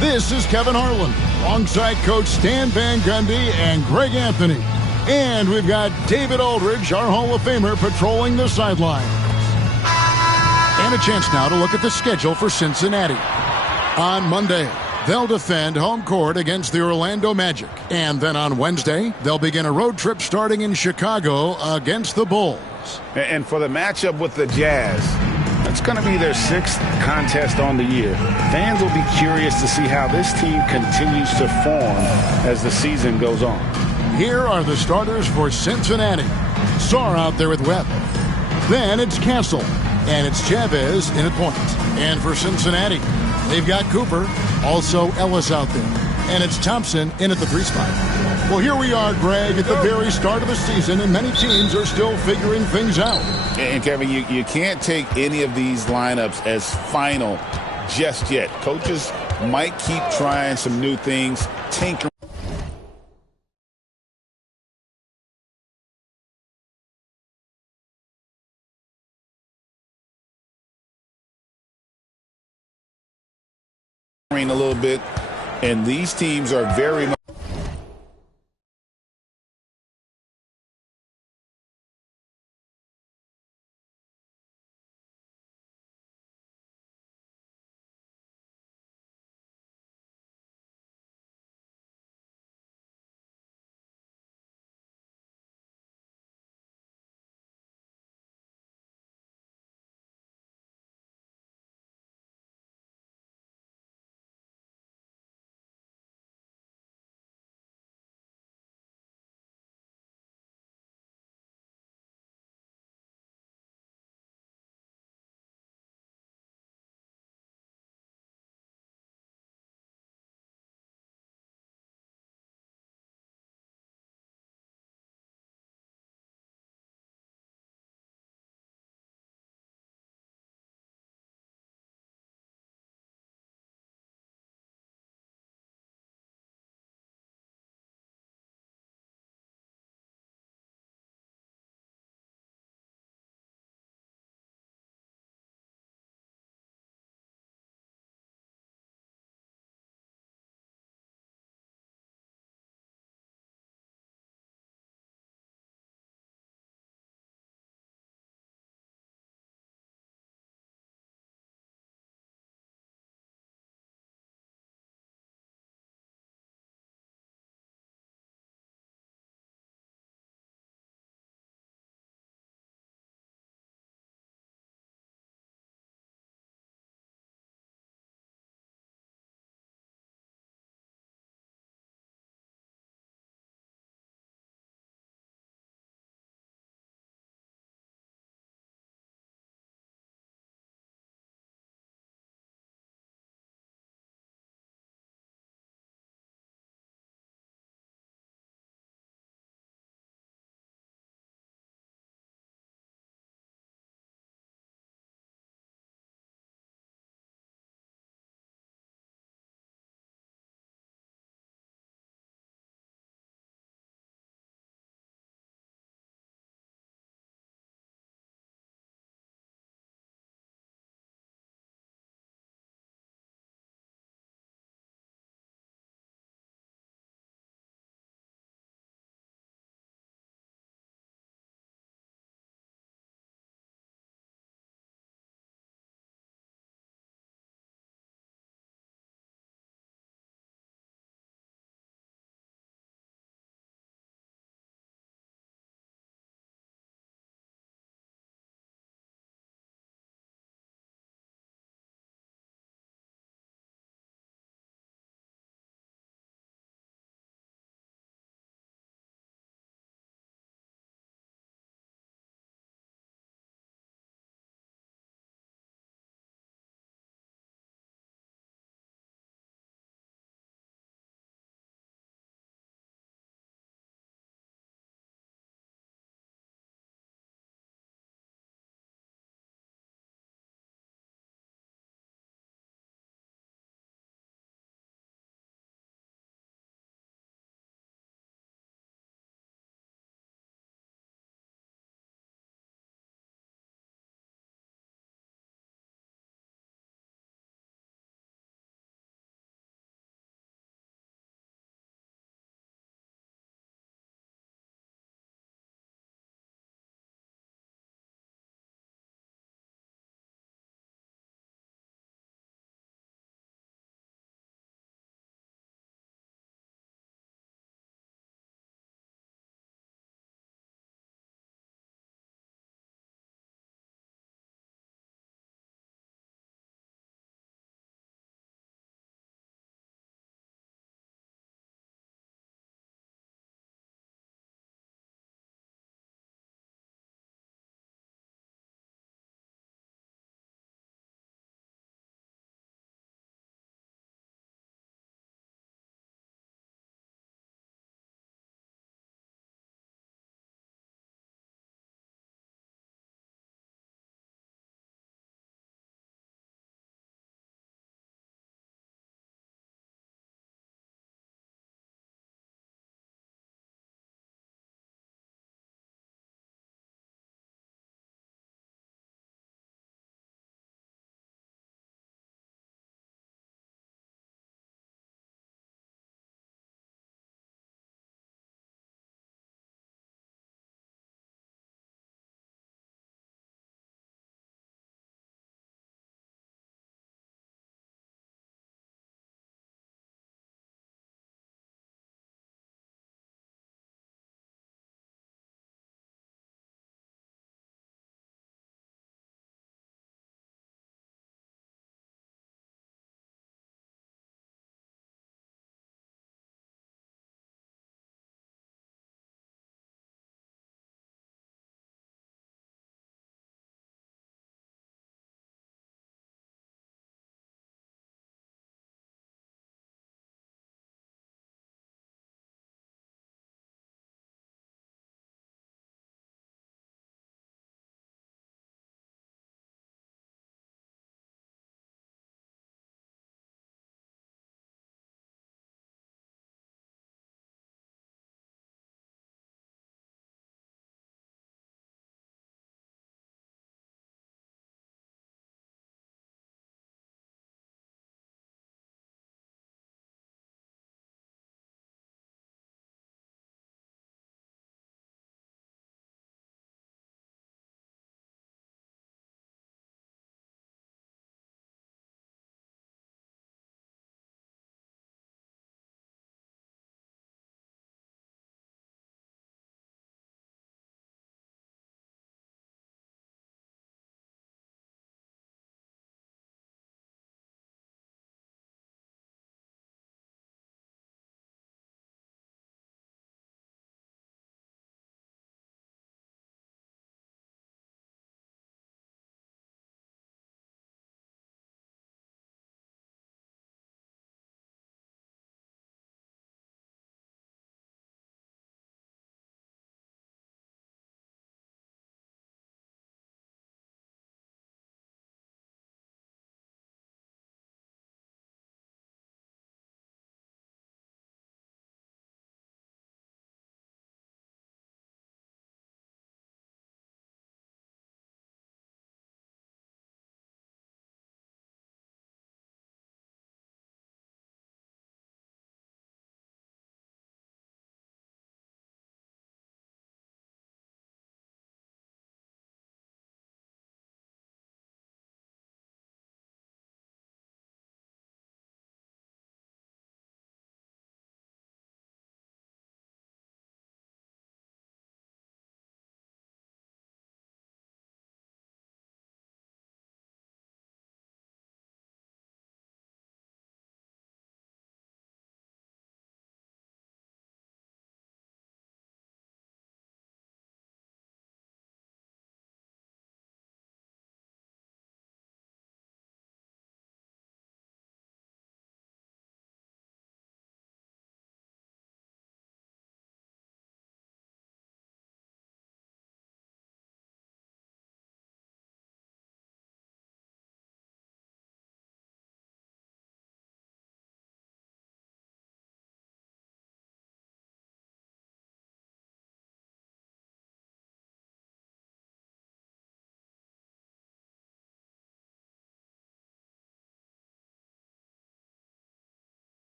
This is Kevin Harlan, alongside Coach Stan Van Gundy and Greg Anthony. And we've got David Aldridge, our Hall of Famer, patrolling the sideline. And a chance now to look at the schedule for Cincinnati. On Monday, they'll defend home court against the Orlando Magic. And then on Wednesday, they'll begin a road trip starting in Chicago against the Bulls. And for the matchup with the Jazz, that's going to be their 6th contest on the year. Fans will be curious to see how this team continues to form as the season goes on. Here are the starters for Cincinnati. Sarr out there with Webb. Then it's Castle. And it's Chavez in at point. And for Cincinnati, they've got Cooper, also Ellis out there. And it's Thompson in at the 3 spot. Well, here we are, Greg, at the very start of the season, and many teams are still figuring things out. And Kevin, you can't take any of these lineups as final just yet. Coaches might keep trying some new things, tinkering. A little bit, and these teams are very much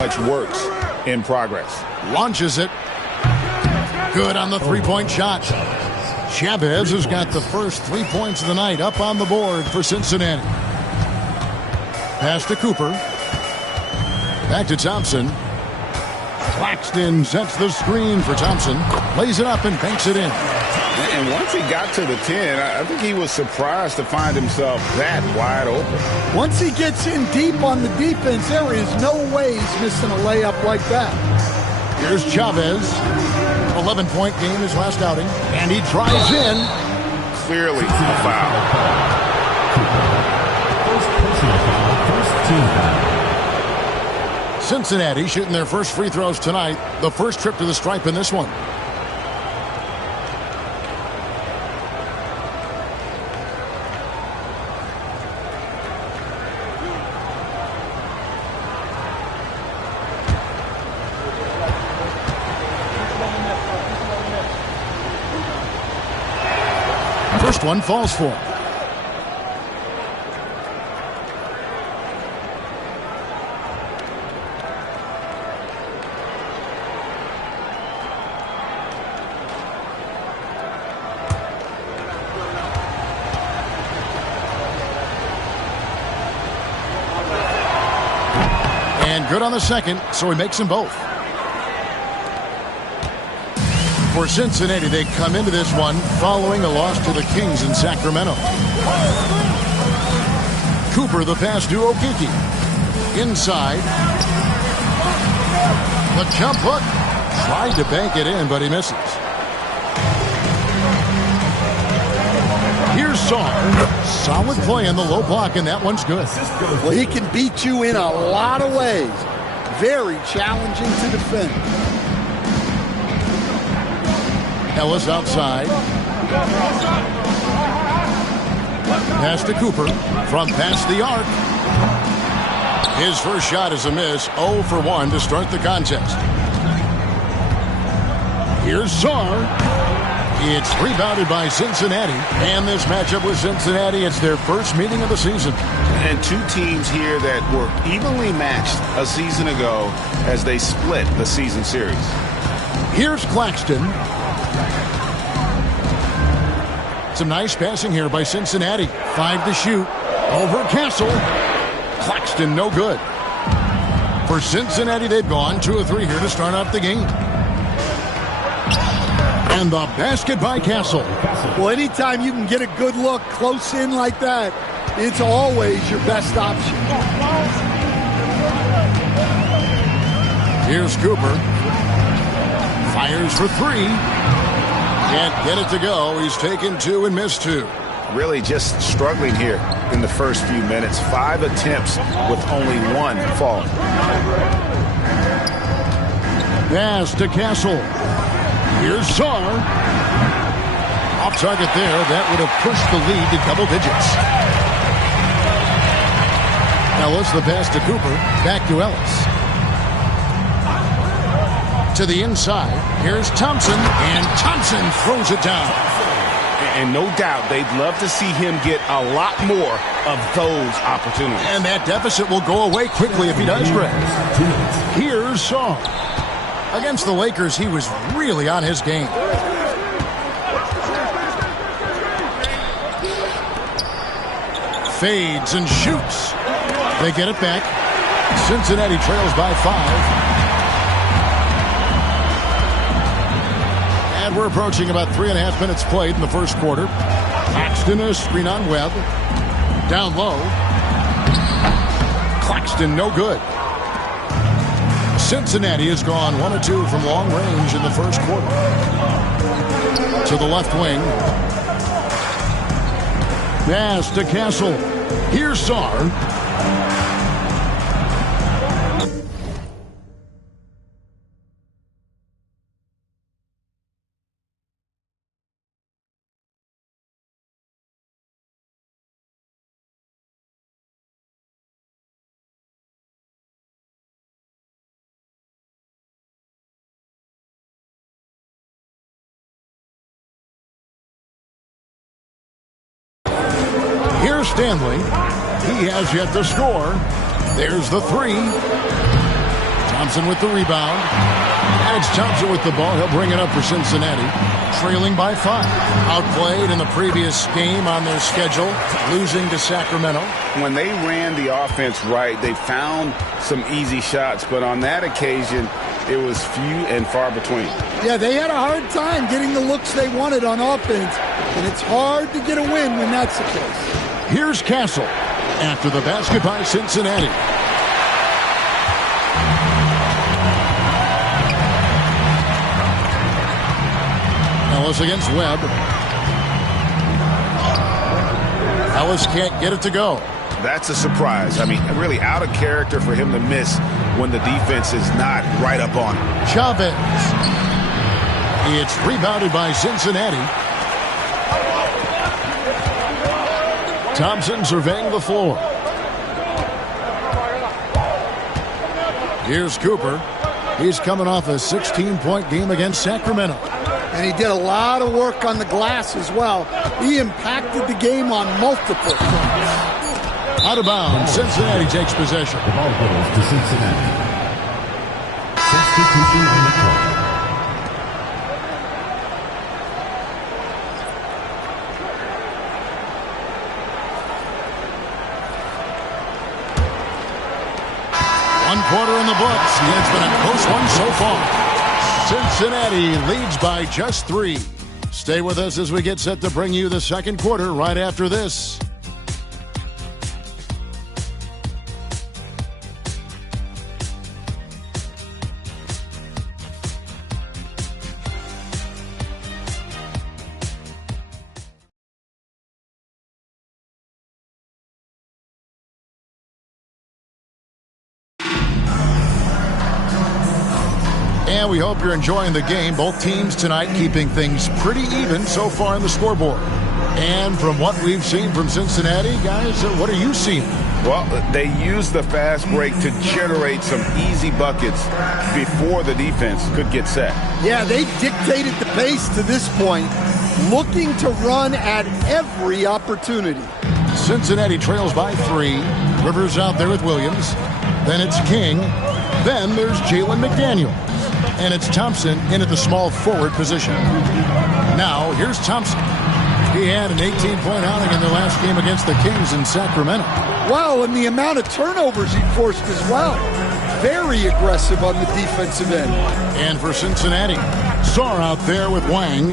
Much works in progress. Launches it. Good on the three-point shot. Chavez has got the first 3 points of the night up on the board for Cincinnati. Pass to Cooper. Back to Thompson. Claxton sets the screen for Thompson. Lays it up and banks it in. And once he got to the 10, I think he was surprised to find himself that wide open. Once he gets in deep on the defense, there is no way he's missing a layup like that. Here's Chavez. 11-point game his last outing. And he drives in. Clearly a foul. First personal foul, first team foul. Cincinnati shooting their first free throws tonight. The first trip to the stripe in this one. First one falls for him. And good on the second, so he makes them both. For Cincinnati, they come into this one following a loss to the Kings in Sacramento. Cooper, the pass to Okeke. Inside. The jump hook. Tried to bank it in, but he misses. Here's Saar. Solid play in the low block, and that one's good. Well, he can beat you in a lot of ways. Very challenging to defend. Ellis outside. Pass to Cooper from past the arc. His first shot is a miss. 0 for 1 to start the contest. Here's Saar. It's rebounded by Cincinnati. And this matchup with Cincinnati, it's their first meeting of the season. And two teams here that were evenly matched a season ago as they split the season series. Here's Claxton. Some nice passing here by Cincinnati. 5 to shoot. Over Castle. Claxton no good. For Cincinnati, they've gone 2 of 3 here to start off the game. And the basket by Castle. Well, anytime you can get a good look close in like that, it's always your best option. Here's Cooper. Fires for 3. Can't get it to go. He's taken 2 and missed 2. Really just struggling here in the first few minutes. 5 attempts with only 1 fall. Pass to Castle. Here's Saar. Off target there. That would have pushed the lead to double digits. Ellis, the pass to Cooper. Back to Ellis. To the inside. Here's Thompson. And Thompson throws it down. And no doubt they'd love to see him get a lot more of those opportunities. And that deficit will go away quickly if he does, Greg. Here's Saar. Against the Lakers, he was really on his game. Fades and shoots. They get it back. Cincinnati trails by 5. And we're approaching about 3.5 minutes played in the first quarter. Claxton, a screen on Webb. Down low. Claxton, no good. Cincinnati has gone 1 of 2 from long range in the first quarter. To the left wing. Pass to Castle. Here's Saar. Here's Stanley. He has yet to score. There's the 3. Thompson with the rebound. And it's Thompson with the ball. He'll bring it up for Cincinnati. Trailing by 5. Outplayed in the previous game on their schedule, losing to Sacramento. When they ran the offense right, they found some easy shots, but on that occasion, it was few and far between. Yeah, they had a hard time getting the looks they wanted on offense, and it's hard to get a win when that's the case. Here's Castle after the basket by Cincinnati. Ellis against Webb. Ellis can't get it to go. That's a surprise. I mean, really out of character for him to miss when the defense is not right up on him. Chavez. It's rebounded by Cincinnati. Thompson surveying the floor. Here's Cooper. He's coming off a 16-point game against Sacramento. And he did a lot of work on the glass as well. He impacted the game on multiple fronts. Out of bounds, Cincinnati takes possession. The ball goes to Cincinnati. Substitution on the court. One quarter in the books. It's been a close one so far. Cincinnati leads by just 3. Stay with us as we get set to bring you the second quarter right after this. And we hope you're enjoying the game. Both teams tonight keeping things pretty even so far in the scoreboard. And from what we've seen from Cincinnati, guys, what are you seeing? Well, they used the fast break to generate some easy buckets before the defense could get set. Yeah, they dictated the pace to this point, looking to run at every opportunity. Cincinnati trails by 3. Rivers out there with Williams. Then it's King. Then there's Jalen McDaniel. And it's Thompson in at the small forward position. Now, here's Thompson. He had an 18-point outing in their last game against the Kings in Sacramento. Wow, and the amount of turnovers he forced as well. Very aggressive on the defensive end. And for Cincinnati, Sarr out there with Wang.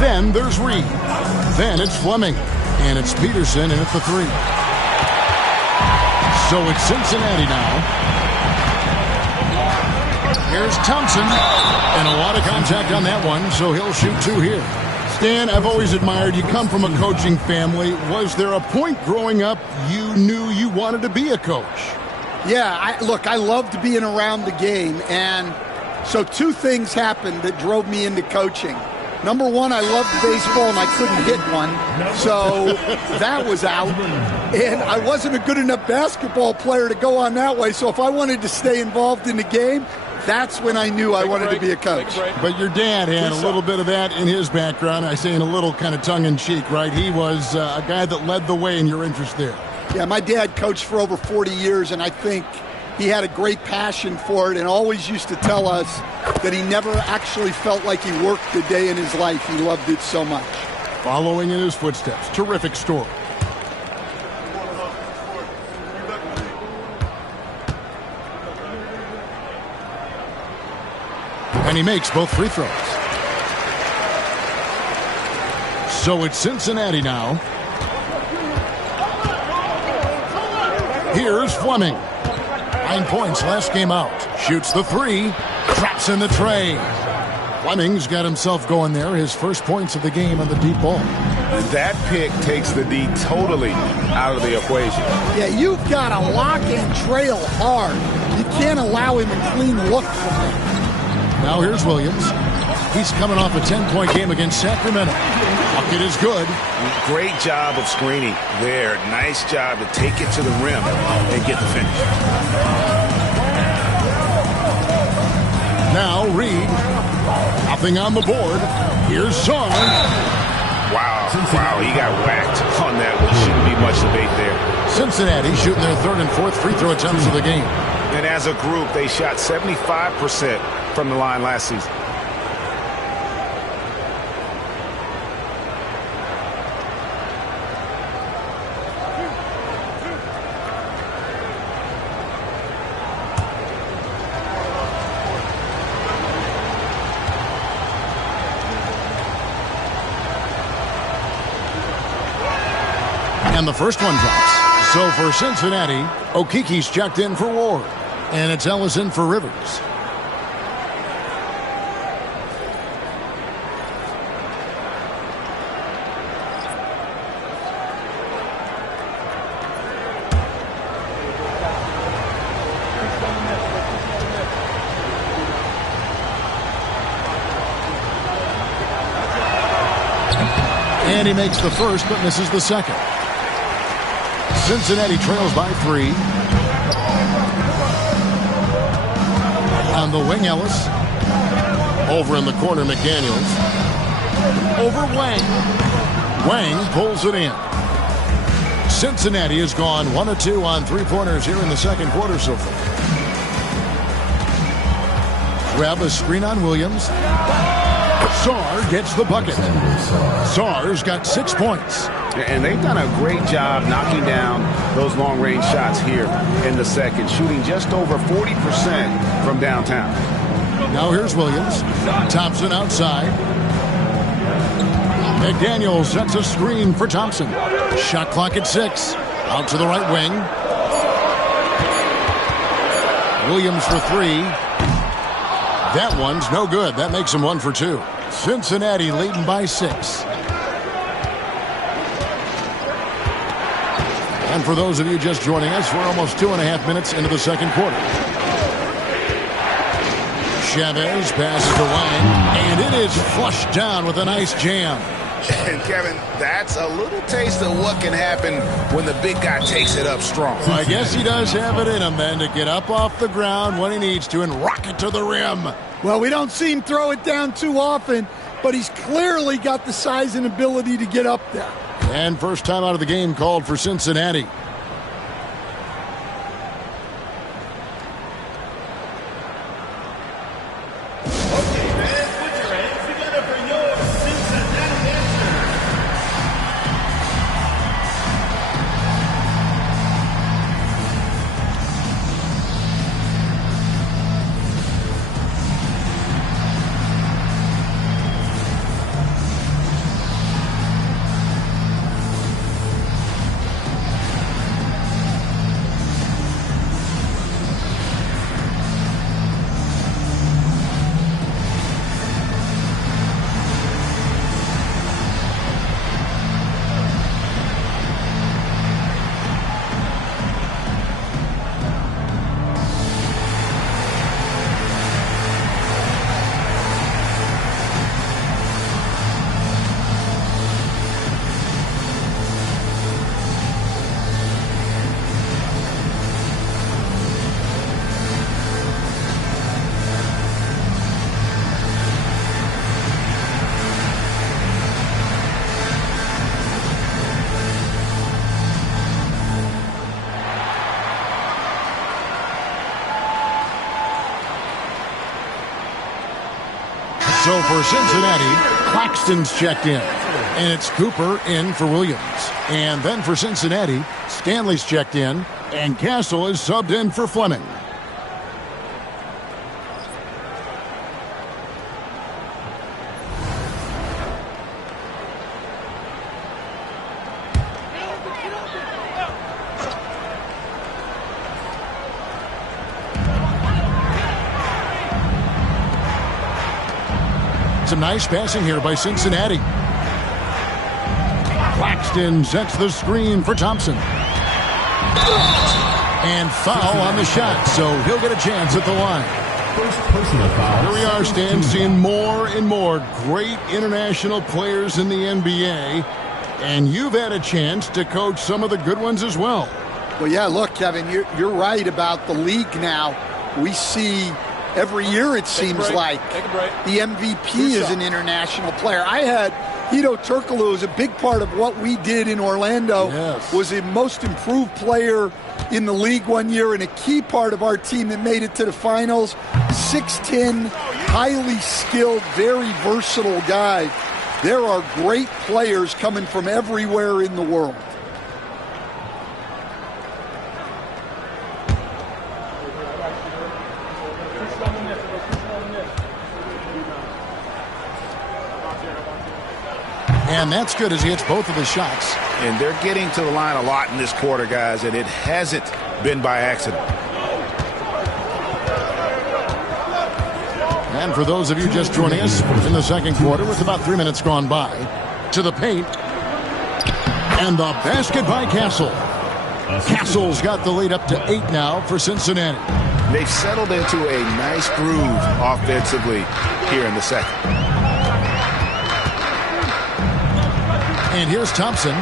Then there's Reed. Then it's Fleming. And it's Peterson in at the 3. So it's Cincinnati now. Here's Thompson, and a lot of contact on that one, so he'll shoot 2 here. Stan, I've always admired you. Come from a coaching family. Was there a point growing up you knew you wanted to be a coach? Yeah, look, I loved being around the game, and so 2 things happened that drove me into coaching. Number 1, I loved baseball, and I couldn't hit one, so that was out. And I wasn't a good enough basketball player to go on that way, so if I wanted to stay involved in the game, that's when I knew I wanted to be a coach. But your dad had a little bit of that in his background. I say in a little kind of tongue-in-cheek, right? He was a guy that led the way in your interest there. Yeah, my dad coached for over 40 years, and I think he had a great passion for it and always used to tell us that he never actually felt like he worked a day in his life. He loved it so much. Following in his footsteps. Terrific story. And he makes both free throws. So it's Cincinnati now. Here's Fleming. 9 points last game out. Shoots the 3. Traps in the tray. Fleming's got himself going there. His first points of the game on the deep ball. That pick takes the D totally out of the equation. Yeah, you've got to lock and trail hard. You can't allow him a clean look from there. Now here's Williams. He's coming off a 10-point game against Sacramento. Bucket is good. Great job of screening there. Nice job to take it to the rim and get the finish. Now Reed. Nothing on the board. Here's Sarr. Wow, he got whacked on that, which shouldn't be much debate there. Cincinnati shooting their 3rd and 4th free throw attempts of the game. And as a group, they shot 75% from the line last season. And the first one drops. So for Cincinnati, Okiki's checked in for Ward. And it's Ellison for Rivers. And he makes the first but misses the second. Cincinnati trails by 3. On the wing, Ellis. Over in the corner, McDaniels. Over Wang. Wang pulls it in. Cincinnati has gone 1 of 2 on three-pointers here in the second quarter so far. Grab a screen on Williams. Sarr gets the bucket. Sarr's got 6 points. And they've done a great job knocking down those long-range shots here in the second, shooting just over 40% from downtown. Now here's Williams. Thompson outside. McDaniel sets a screen for Thompson. Shot clock at 6. Out to the right wing. Williams for 3. That one's no good. That makes him 1 for 2. Cincinnati leading by 6. And for those of you just joining us, we're almost 2.5 minutes into the second quarter. Chavez passes to Wang, and it is flushed down with a nice jam. And Kevin, that's a little taste of what can happen when the big guy takes it up strong. I guess he does have it in him then to get up off the ground when he needs to and rock it to the rim. Well, we don't see him throw it down too often, but he's clearly got the size and ability to get up there. And first time out of the game called for Cincinnati. So for Cincinnati, Claxton's checked in. And it's Cooper in for Williams. And then for Cincinnati, Stanley's checked in. And Castle is subbed in for Fleming. Some nice passing here by Cincinnati. Claxton sets the screen for Thompson. And foul on the shot, so he'll get a chance at the line. First personal foul. Here we are, Stan, seeing more and more great international players in the NBA. And you've had a chance to coach some of the good ones as well. Well, yeah, look, Kevin, you're right about the league now. We see every year, it seems like, the MVP is an international player. I had Hedo Turkoglu, was a big part of what we did in Orlando, was a most improved player in the league one year and a key part of our team that made it to the finals. 6'10", highly skilled, very versatile guy. There are great players coming from everywhere in the world. And that's good as he hits both of his shots. And they're getting to the line a lot in this quarter, guys, and it hasn't been by accident. And for those of you just joining us in the second quarter with about 3 minutes gone by, to the paint. And the basket by Castle. Castle's got the lead up to 8 now for Cincinnati. They've settled into a nice groove offensively here in the second. And here's Thompson.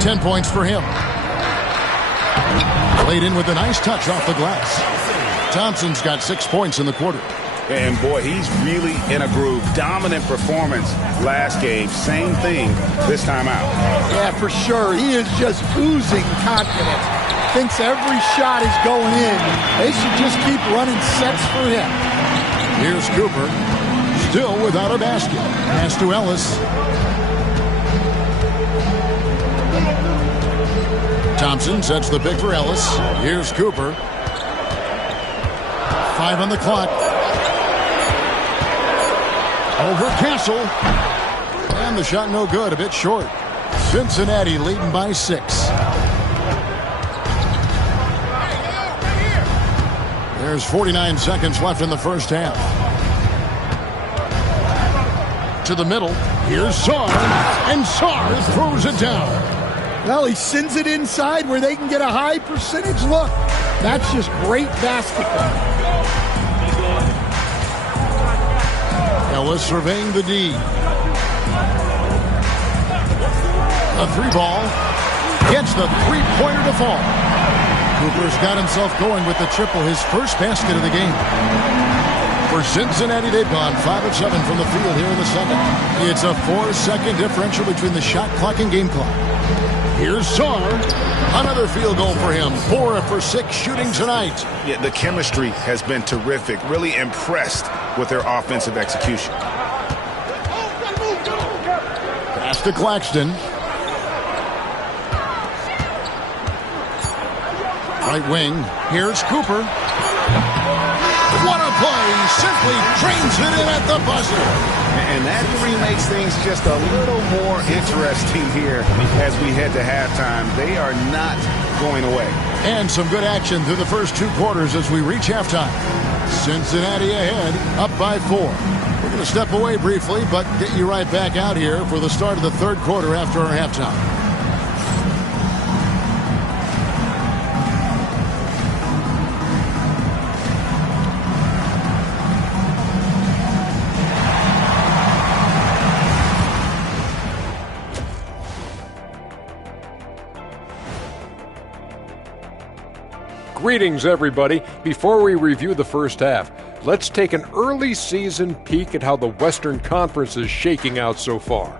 10 points for him. Laid in with a nice touch off the glass. Thompson's got 6 points in the quarter. And boy, he's really in a groove. Dominant performance last game. Same thing this time out. Yeah, for sure. He is just oozing confidence. Thinks every shot is going in. They should just keep running sets for him. Here's Cooper. Still without a basket. Pass to Ellis. Thompson sets the pick for Ellis. Here's Cooper. 5 on the clock. Over Castle. And the shot no good, a bit short. Cincinnati leading by 6. There's 49 seconds left in the first half. To the middle. Here's Sarr. And Sarr throws it down. Well, he sends it inside where they can get a high percentage look. That's just great basketball. Ellis surveying the D. A 3-ball. Gets the 3-pointer to fall. Cooper's got himself going with the triple, his first basket of the game. For Cincinnati, they've gone 5 of 7 from the field here in the second. It's a 4-second differential between the shot clock and game clock. Here's Sarr. Another field goal for him. 4 for 6 shooting tonight. Yeah, the chemistry has been terrific. Really impressed with their offensive execution. Pass to Claxton. Right wing. Here's Cooper. What a play. Simply trains it in at the buzzer. And that makes things just a little more interesting here as we head to halftime. They are not going away. And some good action through the first 2 quarters as we reach halftime. Cincinnati ahead, up by 4. We're going to step away briefly, but get you right back out here for the start of the third quarter after our halftime. Greetings, everybody. Before we review the first half, let's take an early season peek at how the Western Conference is shaking out so far.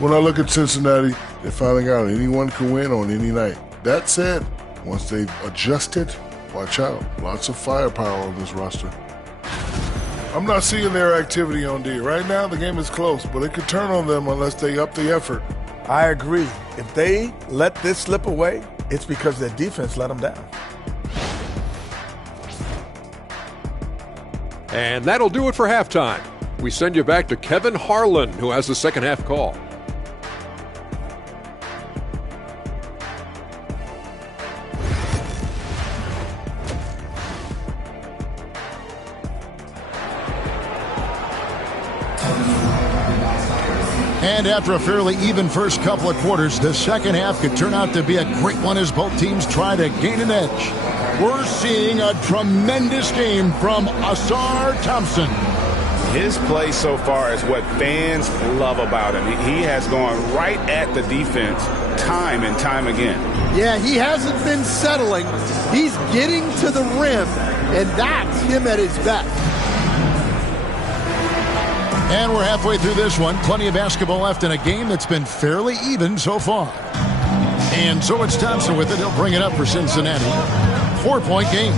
When I look at Cincinnati, they're finding out anyone can win on any night. That said, once they've adjusted, watch out. Lots of firepower on this roster. I'm not seeing their activity on D. Right now, the game is close, but it could turn on them unless they up the effort. I agree. If they let this slip away, it's because their defense let them down. And that'll do it for halftime. We send you back to Kevin Harlan, who has the second half call. And after a fairly even first couple of quarters, the second half could turn out to be a great one as both teams try to gain an edge. We're seeing a tremendous game from Ausar Thompson. His play so far is what fans love about him. He has gone right at the defense time and time again. Yeah, he hasn't been settling. He's getting to the rim, and that's him at his best. And we're halfway through this one. Plenty of basketball left in a game that's been fairly even so far. And so it's Thompson with it. He'll bring it up for Cincinnati. 4-point game.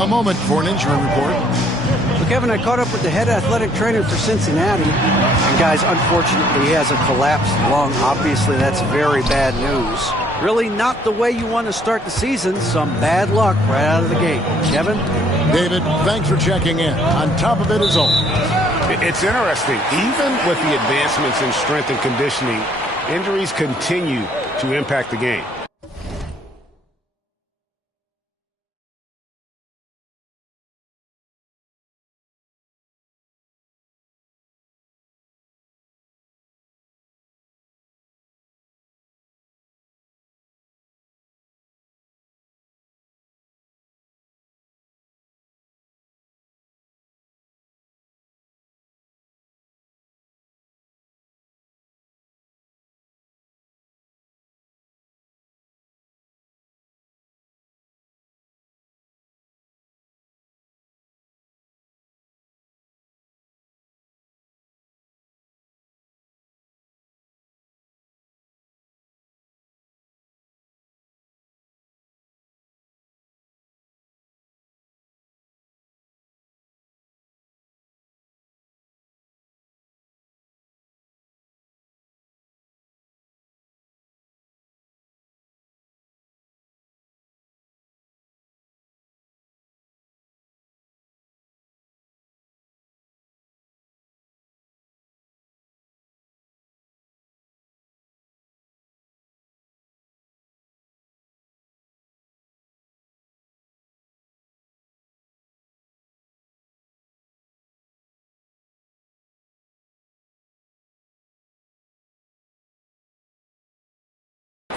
A moment for an injury report. Well, Kevin, I caught up with the head athletic trainer for Cincinnati. And guys, unfortunately, he has a collapsed lung. Obviously, that's very bad news. Really not the way you want to start the season. Some bad luck right out of the gate. Kevin? David, thanks for checking in. On top of it is all. It's interesting. Even with the advancements in strength and conditioning, injuries continue to impact the game.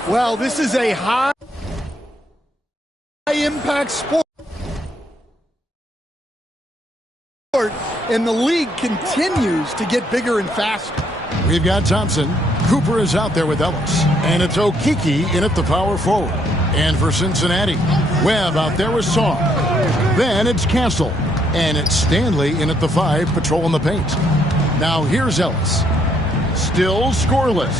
Well, this is a high-impact sport, and the league continues to get bigger and faster. We've got Thompson. Cooper is out there with Ellis. And it's Okeke in at the power forward. And for Cincinnati, Webb out there with Saw. Then it's Castle. And it's Stanley in at the 5, patrolling the paint. Now here's Ellis. Still scoreless.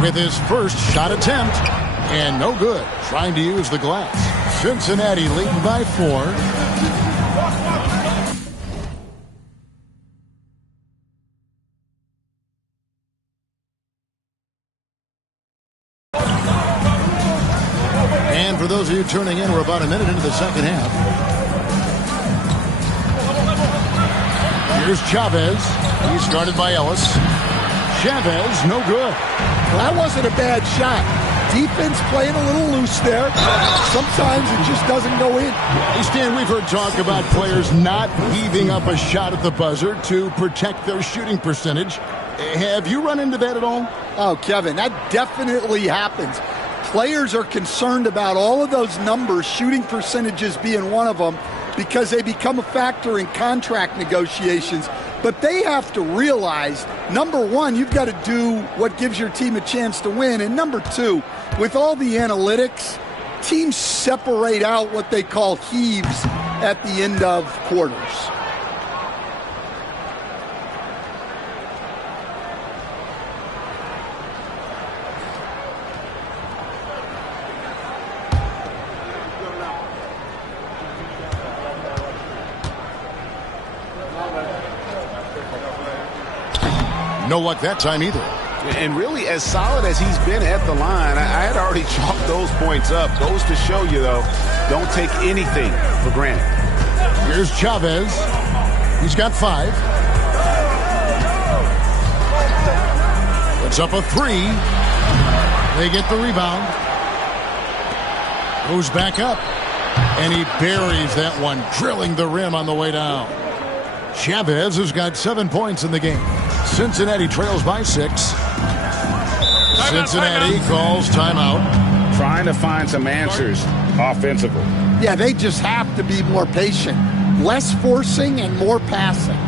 With his first shot attempt, and no good, trying to use the glass. Cincinnati leading by 4. And for those of you tuning in, we're about a minute into the second half. Here's Chavez. He's guarded by Ellis. Chavez, no good. Well, that wasn't a bad shot. Defense playing a little loose there. Sometimes it just doesn't go in. Hey, Stan, we've heard talk about players not heaving up a shot at the buzzer to protect their shooting percentage. Have you run into that at all? Oh, Kevin, that definitely happens. Players are concerned about all of those numbers, shooting percentages being one of them, because they become a factor in contract negotiations. But they have to realize, number one, you've got to do what gives your team a chance to win. And number two, with all the analytics, teams separate out what they call heaves at the end of quarters. No luck that time either. And really, as solid as he's been at the line, I had already chalked those points up. Goes to show you, though, don't take anything for granted. Here's Chavez. He's got 5. Puts up a 3. They get the rebound. Goes back up. And he buries that one, drilling the rim on the way down. Chavez has got 7 points in the game. Cincinnati trails by 6. Cincinnati calls timeout. Trying to find some answers offensively. Yeah, they just have to be more patient. Less forcing and more passing.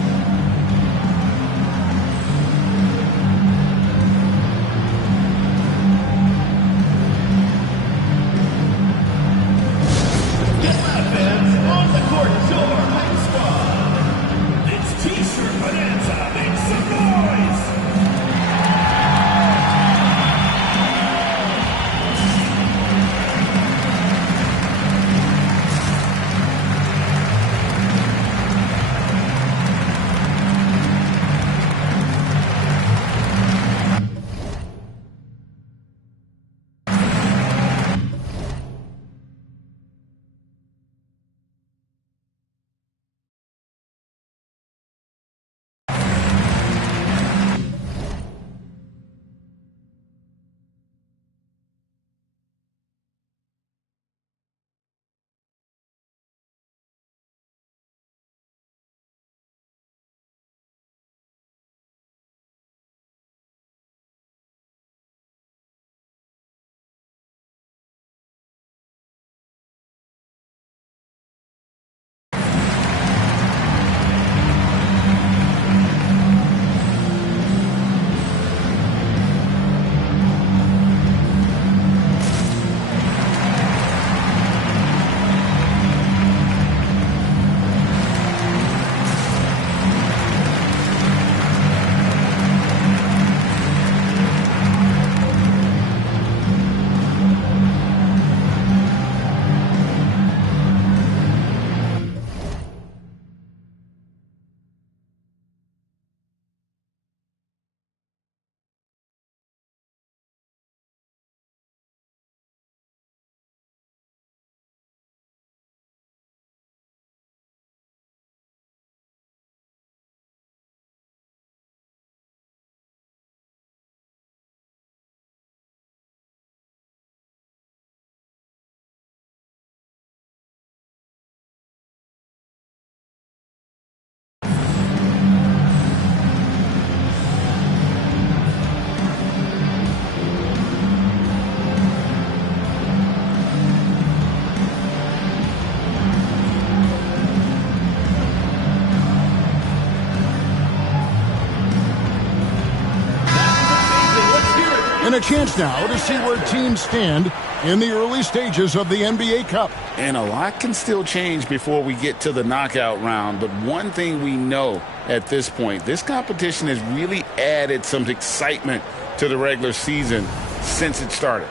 And a chance now to see where teams stand in the early stages of the NBA Cup. And a lot can still change before we get to the knockout round. But one thing we know at this point, this competition has really added some excitement to the regular season since it started.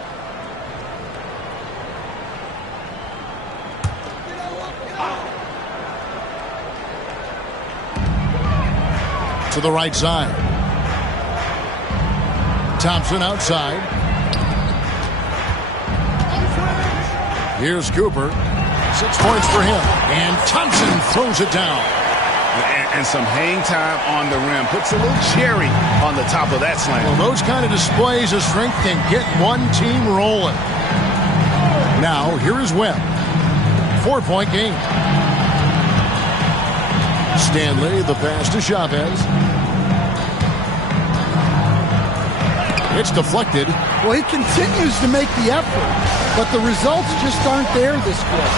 To the right side. Thompson outside. Here's Cooper. 6 points for him. And Thompson throws it down. And some hang time on the rim. Puts a little cherry on the top of that slam. Well, those kind of displays of strength can get one team rolling. Now, here is Webb. 4-point game. Stanley, the pass to Chavez. It's deflected. Well, he continues to make the effort, but the results just aren't there this quarter.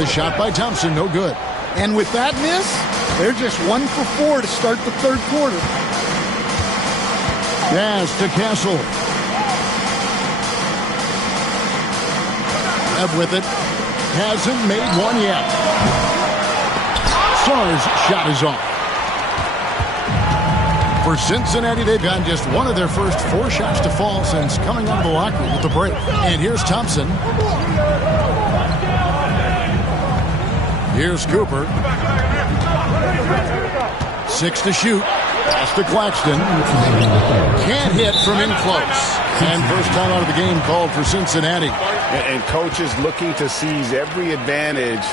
The shot by Thompson, no good. And with that miss, they're just 1 for 4 to start the third quarter. Pass to Castle. Webb with it. Hasn't made one yet. Sarr's shot is off. For Cincinnati, they've gotten just one of their first 4 shots to fall since coming out of the locker room at the break. And here's Thompson. Here's Cooper. 6 to shoot. Pass to Claxton. Can't hit from in close. And first time out of the game called for Cincinnati. And coaches looking to seize every advantage,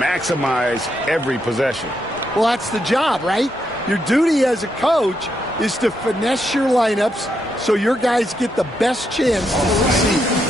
maximize every possession. Well, that's the job, right? Your duty as a coach is to finesse your lineups so your guys get the best chance to succeed.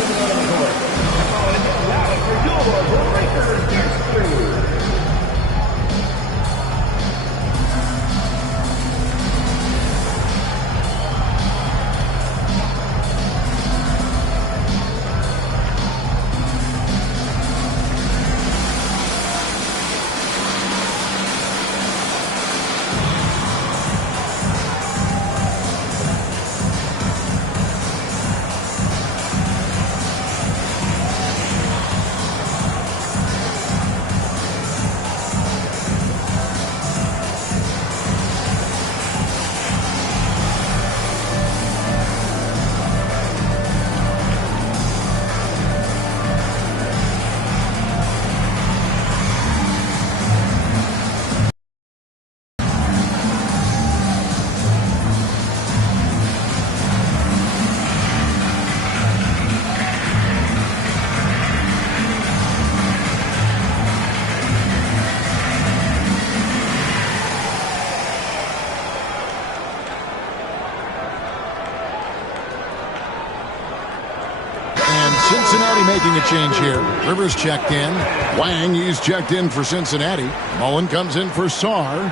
Cincinnati making a change here. Rivers checked in. Wang, he's checked in for Cincinnati. Mullen comes in for Sarr.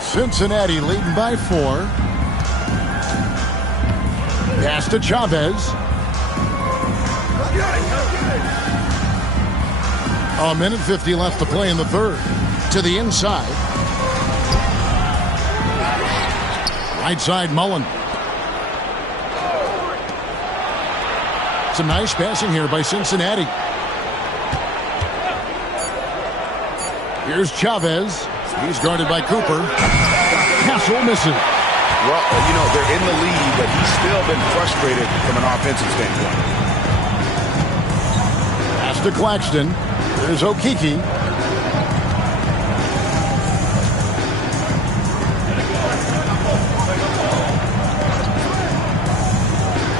Cincinnati leading by 4. Pass to Chavez. A minute 50 left to play in the third. To the inside. Right side, Mullen. Some nice passing here by Cincinnati. Here's Chavez. He's guarded by Cooper. Castle misses. Well, you know, they're in the lead, but he's still been frustrated from an offensive standpoint. Pass to Claxton. There's Okeke.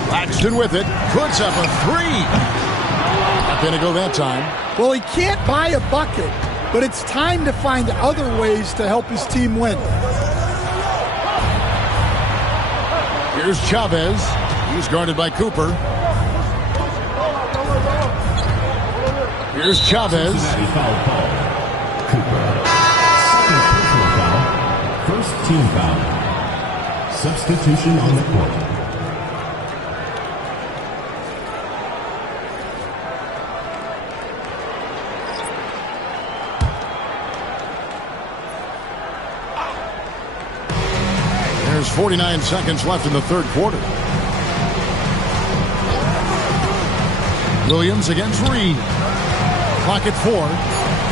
Claxton with it. Puts up a 3. Not going to go that time. Well, he can't buy a bucket, but it's time to find other ways to help his team win. Here's Chavez. He's guarded by Cooper. Here's Chavez. First team foul. Substitution on the court. There's 49 seconds left in the third quarter. Williams against Reed. Clock at 4.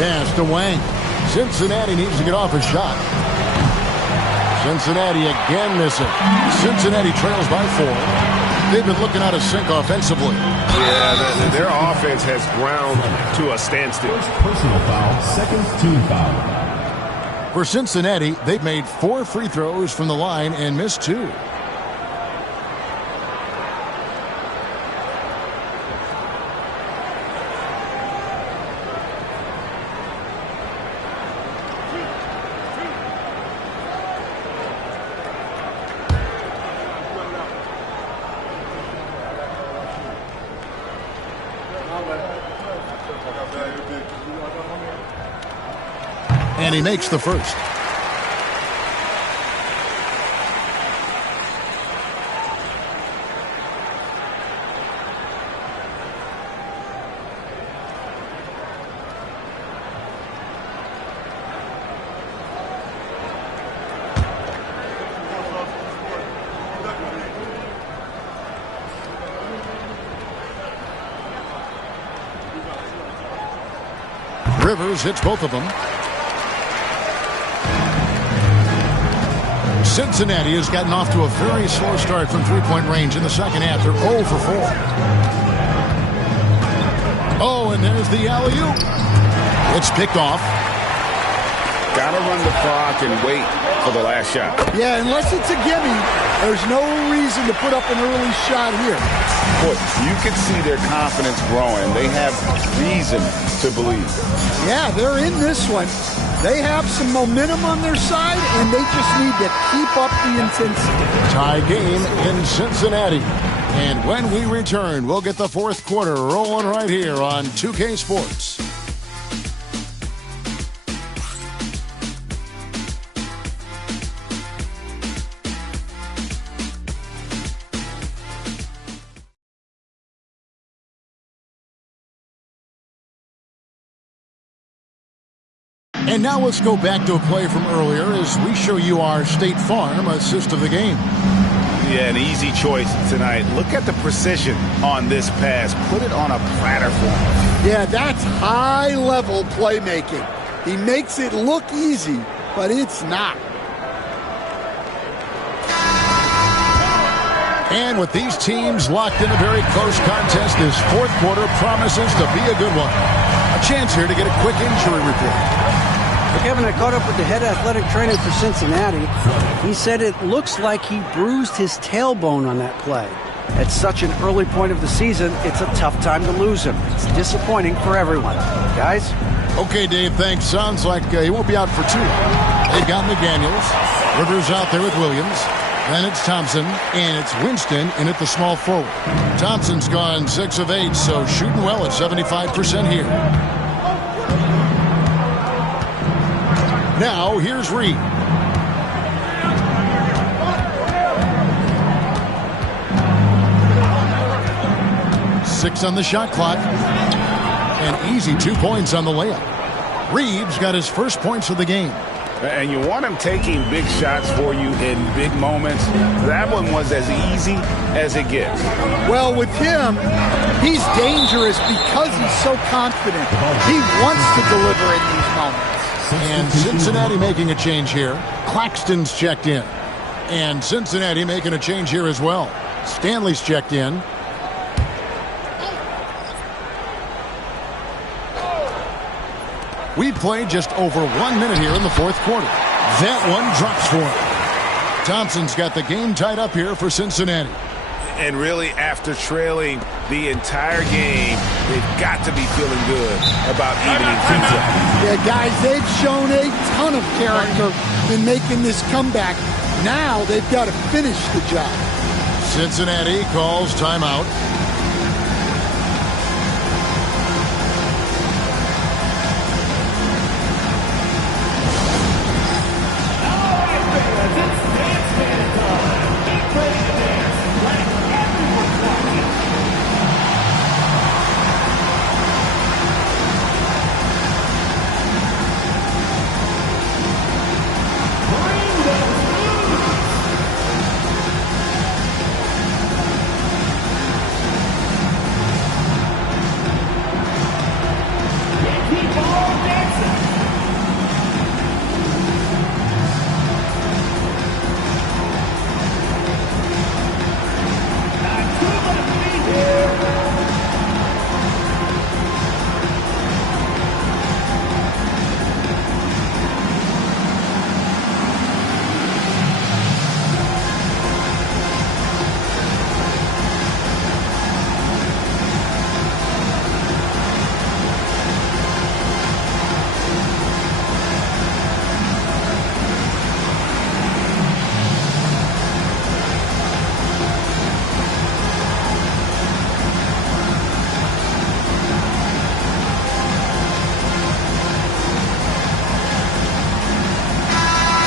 Pass to Wang. Cincinnati needs to get off a shot. Cincinnati again missing. Cincinnati trails by 4. They've been looking out of sync offensively. Yeah, their offense has ground to a standstill. First personal foul, second team foul. For Cincinnati, they've made 4 free throws from the line and missed 2. And he makes the first. Rivers hits both of them. Cincinnati has gotten off to a very slow start from three-point range in the second half. They're 0 for 4. Oh, and there's the alley-oop. It's picked off. Got to run the clock and wait for the last shot. Yeah, unless it's a gimme, there's no reason to put up an early shot here. Boy, you can see their confidence growing. They have reason to believe. Yeah, they're in this one. They have some momentum on their side, and they just need to keep up the intensity. Tie game in Cincinnati. And when we return, we'll get the fourth quarter rolling right here on 2K Sports. And now let's go back to a play from earlier as we show you our State Farm assist of the game. Yeah, an easy choice tonight. Look at the precision on this pass. Put it on a platter for him. Yeah, that's high-level playmaking. He makes it look easy, but it's not. And with these teams locked in a very close contest, this fourth quarter promises to be a good one. A chance here to get a quick injury report. Kevin, I caught up with the head athletic trainer for Cincinnati. He said it looks like he bruised his tailbone on that play. At such an early point of the season, it's a tough time to lose him. It's disappointing for everyone. Guys? Okay, Dave, thanks. Sounds like he won't be out for too long. They've got McDaniels. Rivers out there with Williams. Then it's Thompson, and it's Winston in at the small forward. Thompson's gone 6 of 8, so shooting well at 75% here. Now, here's Reed. Six on the shot clock. And easy 2 points on the layup. Reed's got his first points of the game. And you want him taking big shots for you in big moments. That one was as easy as it gets. Well, with him, he's dangerous because he's so confident. He wants to deliver in these moments. And Cincinnati making a change here. Claxton's checked in. And Cincinnati making a change here as well. Stanley's checked in. We've played just over 1 minute here in the fourth quarter. That one drops for him. Thompson's got the game tied up here for Cincinnati. And really, after trailing the entire game, they've got to be feeling good about evening things up. Yeah, guys, they've shown a ton of character in making this comeback. Now they've got to finish the job. Cincinnati calls timeout.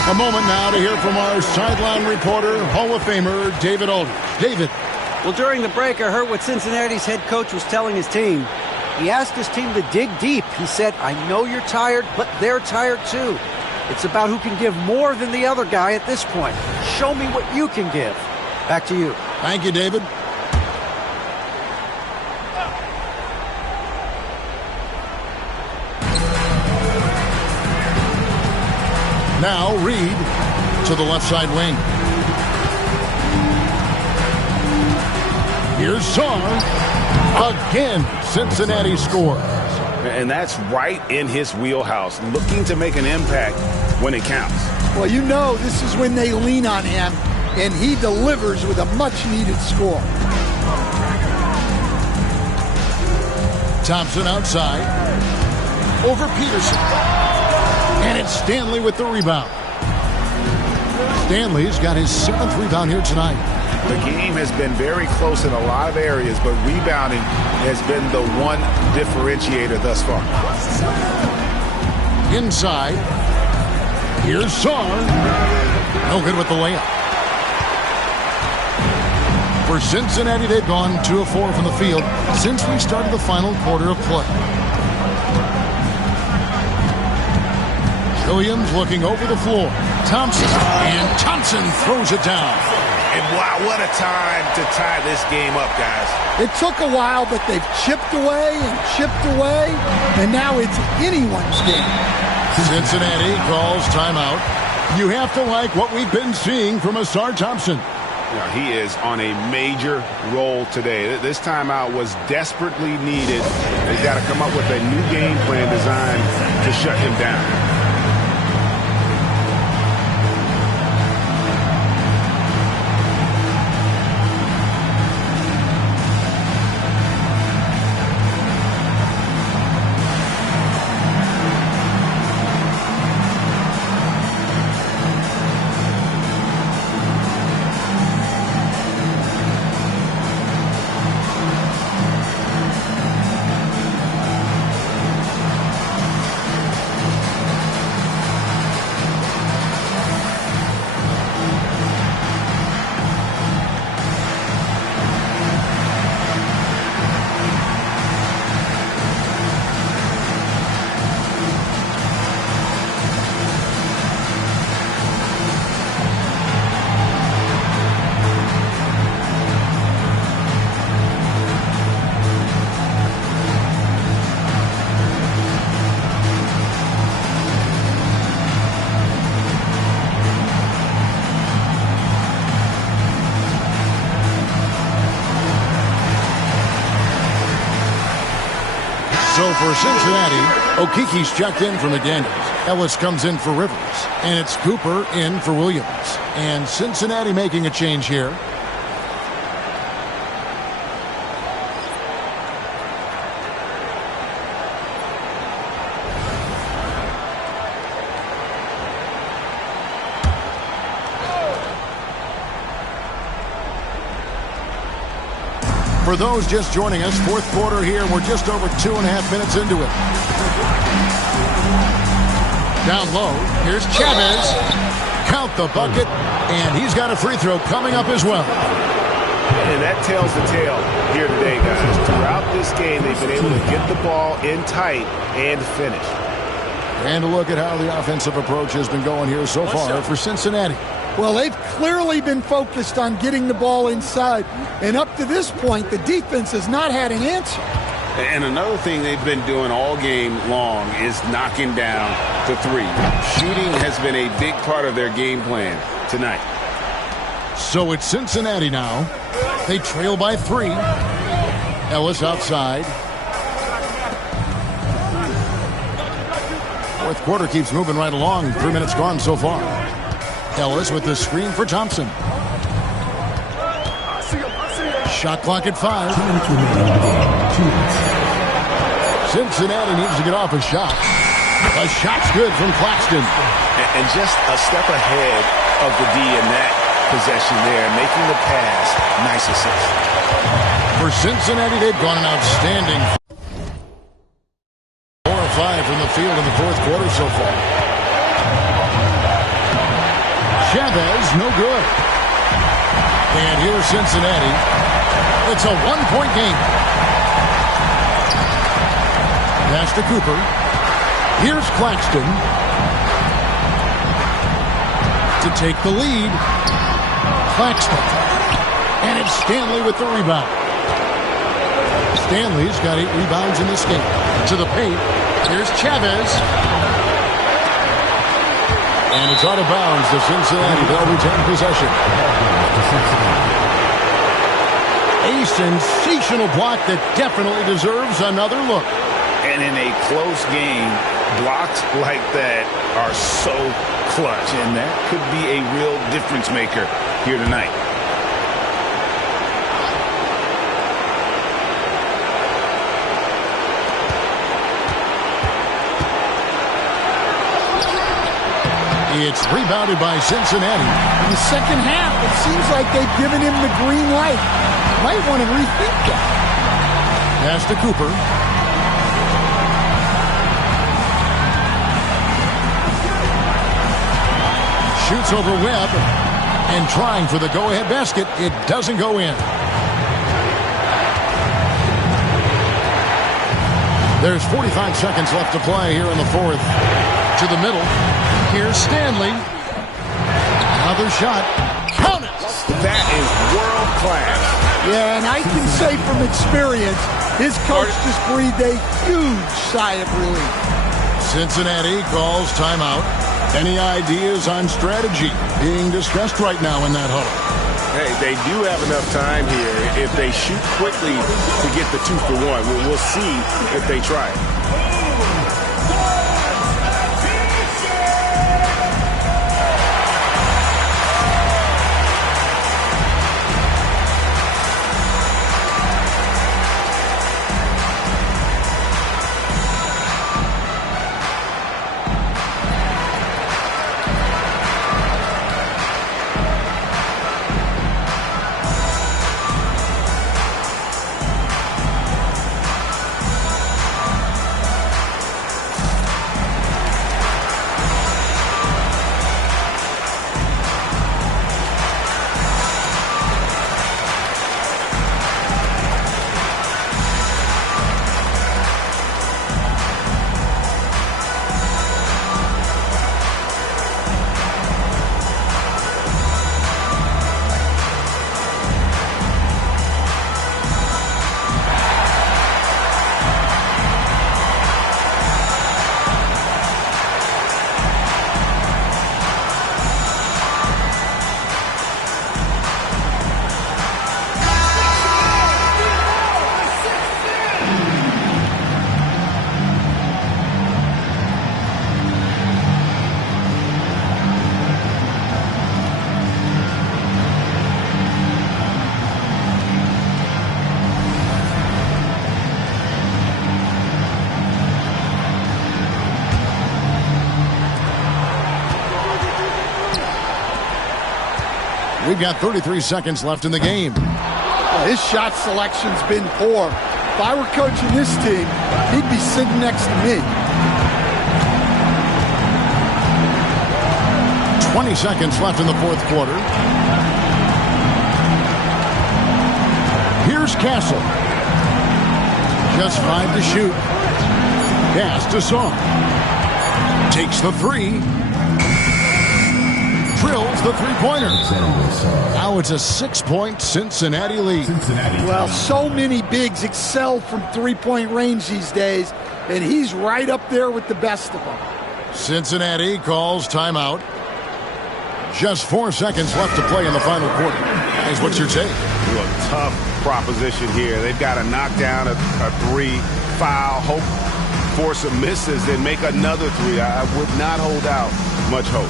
A moment now to hear from our sideline reporter, Hall of Famer David Aldridge. David. Well, during the break, I heard what Cincinnati's head coach was telling his team. He asked his team to dig deep. He said, I know you're tired, but they're tired too. It's about who can give more than the other guy at this point. Show me what you can give. Back to you. Thank you, David. Now Reed to the left side wing. Here's Sarr. Again, Cincinnati scores. And that's right in his wheelhouse, looking to make an impact when it counts. Well, you know this is when they lean on him, and he delivers with a much-needed score. Thompson outside. Over Peterson. And it's Stanley with the rebound. Stanley's got his 7th rebound here tonight. The game has been very close in a lot of areas, but rebounding has been the one differentiator thus far. Inside. Here's Sarr. No good with the layup. For Cincinnati, they've gone 2 of 4 from the field since we started the final quarter of play. Williams looking over the floor. Thompson. And Thompson throws it down. And wow, what a time to tie this game up, guys. It took a while, but they've chipped away, and now it's anyone's game. Cincinnati calls timeout. You have to like what we've been seeing from Ausar Thompson. Now, he is on a major roll today. This timeout was desperately needed. They've got to come up with a new game plan designed to shut him down. So for Cincinnati, Okiki's checked in for McDaniels. Ellis comes in for Rivers. And it's Cooper in for Williams. And Cincinnati making a change here. For those just joining us, 4th quarter here. We're just over 2.5 minutes into it. Down low, here's Chavez. Count the bucket, and he's got a free throw coming up as well. And that tells the tale here today, guys. Throughout this game, they've been able to get the ball in tight and finish. And a look at how the offensive approach has been going here so far for Cincinnati. Well, they've clearly been focused on getting the ball inside. And up to this point, the defense has not had an answer. And another thing they've been doing all game long is knocking down the three. Shooting has been a big part of their game plan tonight. So it's Cincinnati now. They trail by 3. Ellis outside. 4th quarter keeps moving right along. 3 minutes gone so far. Ellis with the screen for Thompson. Shot clock at 5. Cincinnati needs to get off a shot. A shot's good from Claxton. And just a step ahead of the D in that possession there, making the pass. Nice assist. For Cincinnati, they've gone an outstanding 4 or 5 from the field in the 4th quarter so far. Chavez, no good. And here's Cincinnati. It's a one-point game. Pass to Cooper. Here's Claxton to take the lead. Claxton. And it's Stanley with the rebound. Stanley's got 8 rebounds in this game. To the paint. Here's Chavez. And it's out of bounds to Cincinnati. They'll retain possession. A sensational block that definitely deserves another look. And in a close game, blocks like that are so clutch, and that could be a real difference maker here tonight. It's rebounded by Cincinnati. In the second half, it seems like they've given him the green light. Might want to rethink that. Pass to Cooper. Shoots over Webb. And trying for the go-ahead basket. It doesn't go in. There's 45 seconds left to play here in the fourth. To the middle. Here's Stanley. Another shot. Count it! That is world class. Yeah, and I can say from experience, his coach just breathed a huge sigh of relief. Cincinnati calls timeout. Any ideas on strategy being discussed right now in that huddle? Hey, they do have enough time here if they shoot quickly to get the 2 for 1. We'll see if they try it. We've got 33 seconds left in the game. Well, his shot selection's been poor. If I were coaching this team, he'd be sitting next to me. 20 seconds left in the fourth quarter. Here's Castle. Just 5 to shoot. Pass to Song. Takes the 3. Drills the three-pointer. Now it's a 6-point Cincinnati lead. Well, so many bigs excel from three-point range these days, and he's right up there with the best of them. Cincinnati calls timeout. Just 4 seconds left to play in the final quarter. Guys, what's your take? A tough proposition here. They've got to knock down a 3, foul, hope for some misses, then make another 3. I would not hold out much hope.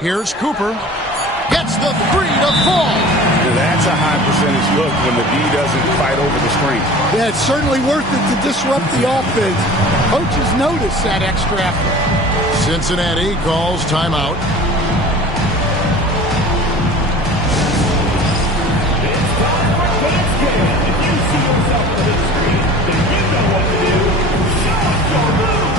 Here's Cooper. Gets the 3 to fall. That's a high percentage look when the D doesn't fight over the screen. Yeah, it's certainly worth it to disrupt the offense. Coaches notice that extra effort. Cincinnati calls timeout. It's time for dance game. If you see yourself on the big screen, then you know what to do. Show us your moves.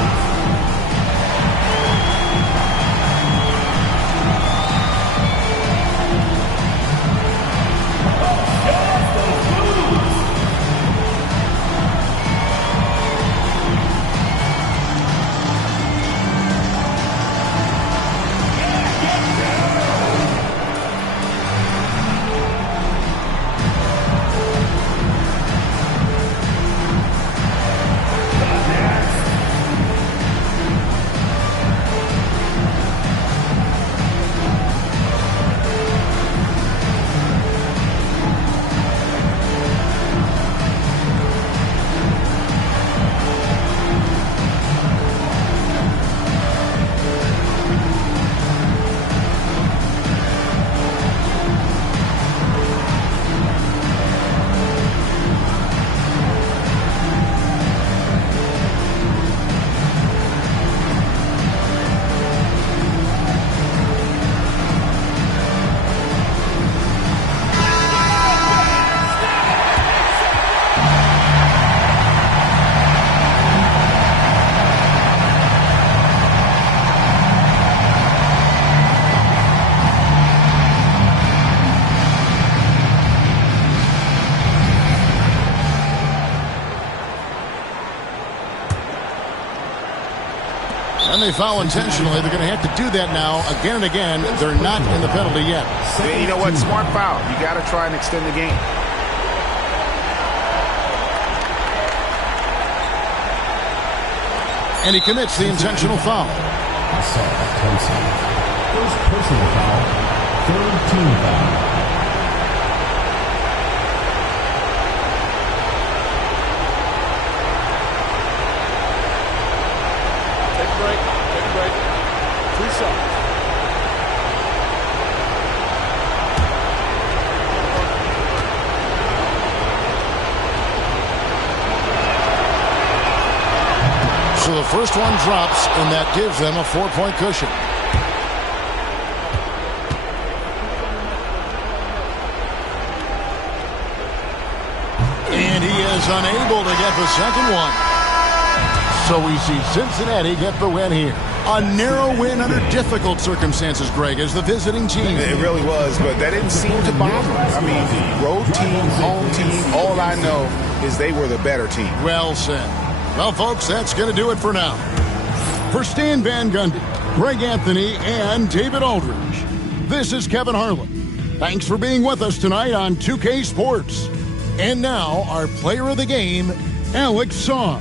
And they foul intentionally. They're going to have to do that now again and again. They're not in the penalty yet. You know what? Smart foul. You got to try and extend the game. And he commits the intentional foul. First personal foul, third team foul. So the first one drops, and that gives them a 4-point cushion. And he is unable to get the second one. So we see Cincinnati get the win here. A narrow win under difficult circumstances, Greg, as the visiting team. It really was, but that didn't seem to bother them. I mean, road team, home team, all I know is they were the better team. Well said. Well, folks, that's going to do it for now. For Stan Van Gundy, Greg Anthony, and David Aldridge, this is Kevin Harlan. Thanks for being with us tonight on 2K Sports. And now, our player of the game, Alex Saw.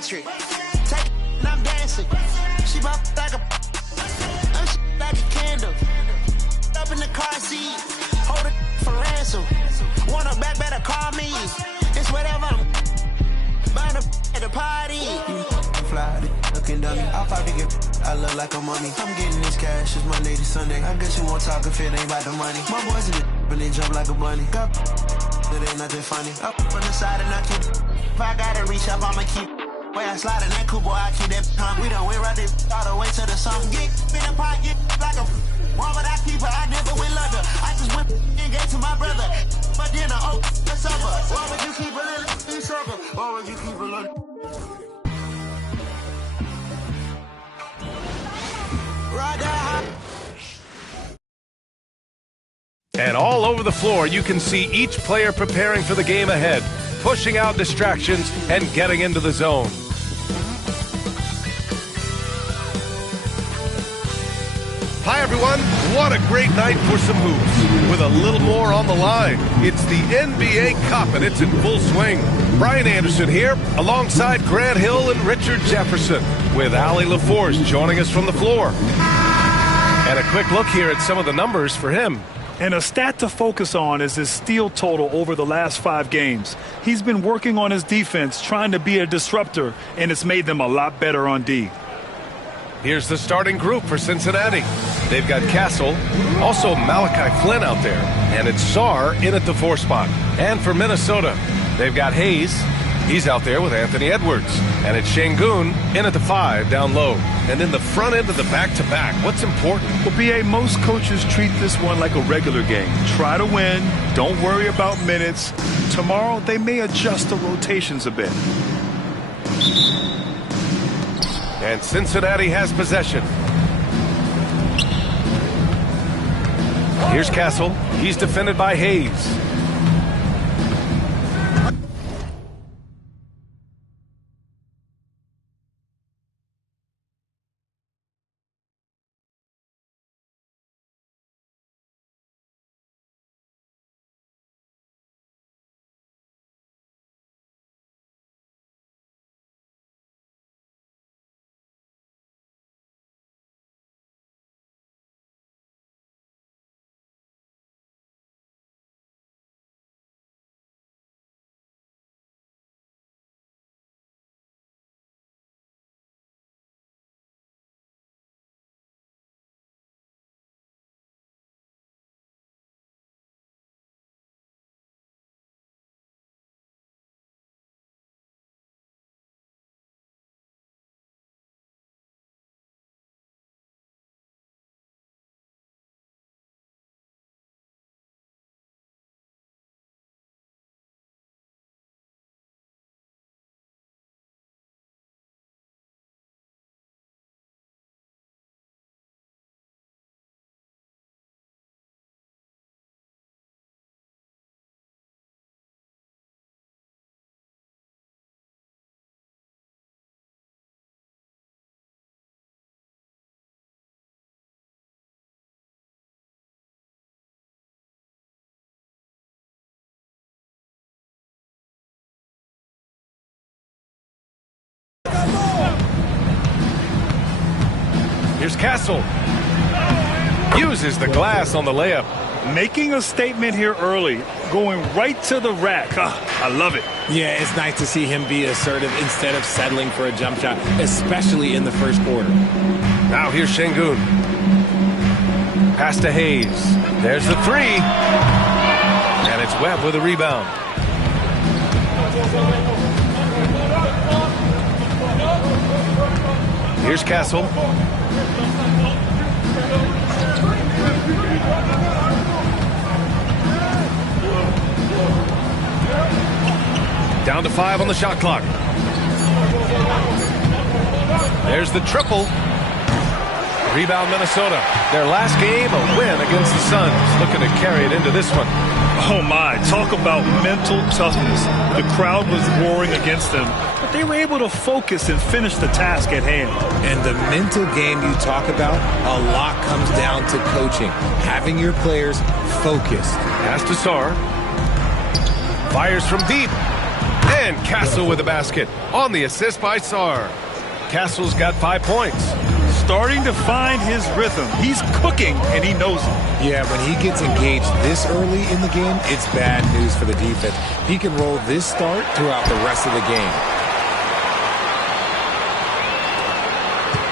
Take and I'm dancing. She bop like a. I'm like a candle. Up in the car seat. Hold it for ransom. Want her back, better call me. It's whatever. Buying a at the party. Fly, looking dummy. I'll probably get. I look like a mummy. I'm getting this cash. It's Monday to Sunday. I guess you won't talk if it ain't about the money. My boys in the but they jump like a bunny. Got it ain't nothing funny. Up on the side and I keep. If I gotta reach up, I'ma keep. Way I slide in that coupe, boy, I keep that hung. We done went right there all the way to the sun. Get in the pot, get like a one, but I keep her. I never went London. I just went and gave to my brother. But then I the supper. Why would you keep a little supper? Why would you keep a little? Ride that high. And all over the floor, you can see each player preparing for the game ahead, pushing out distractions and getting into the zone. Hi, everyone. What a great night for some hoops. With a little more on the line, it's the NBA Cup, and it's in full swing. Brian Anderson here, alongside Grant Hill and Richard Jefferson, with Allie LaForce joining us from the floor. And a quick look here at some of the numbers for him. And a stat to focus on is his steal total over the last 5 games. He's been working on his defense, trying to be a disruptor, and it's made them a lot better on D. Here's the starting group for Cincinnati. They've got Castle, also Malachi Flynn out there, and it's Sarr in at the 4 spot. And for Minnesota, they've got Hayes. He's out there with Anthony Edwards. And it's Şengün in at the 5 down low. And in the front end of the back-to-back, what's important? Well, B.A., most coaches treat this one like a regular game. Try to win. Don't worry about minutes. Tomorrow, they may adjust the rotations a bit. And Cincinnati has possession. Here's Castle. He's defended by Hayes. Here's Castle. Uses the glass on the layup. Making a statement here early, going right to the rack. I love it. Yeah, it's nice to see him be assertive instead of settling for a jump shot, especially in the first quarter. Now here's Şengün. Pass to Hayes. There's the 3. And it's Webb with a rebound. Here's Castle. Down to 5 on the shot clock. There's the triple. Rebound Minnesota. Their last game, a win against the Suns. Looking to carry it into this one. Oh my, talk about mental toughness. The crowd was roaring against them, but they were able to focus and finish the task at hand. And the mental game you talk about, a lot comes down to coaching. Having your players focused. Pass to Sarr. Fires from deep. And Castle with the basket on the assist by Sarr. Castle's got 5 points. Starting to find his rhythm. He's cooking, and he knows it. Yeah, when he gets engaged this early in the game, it's bad news for the defense. He can roll this start throughout the rest of the game.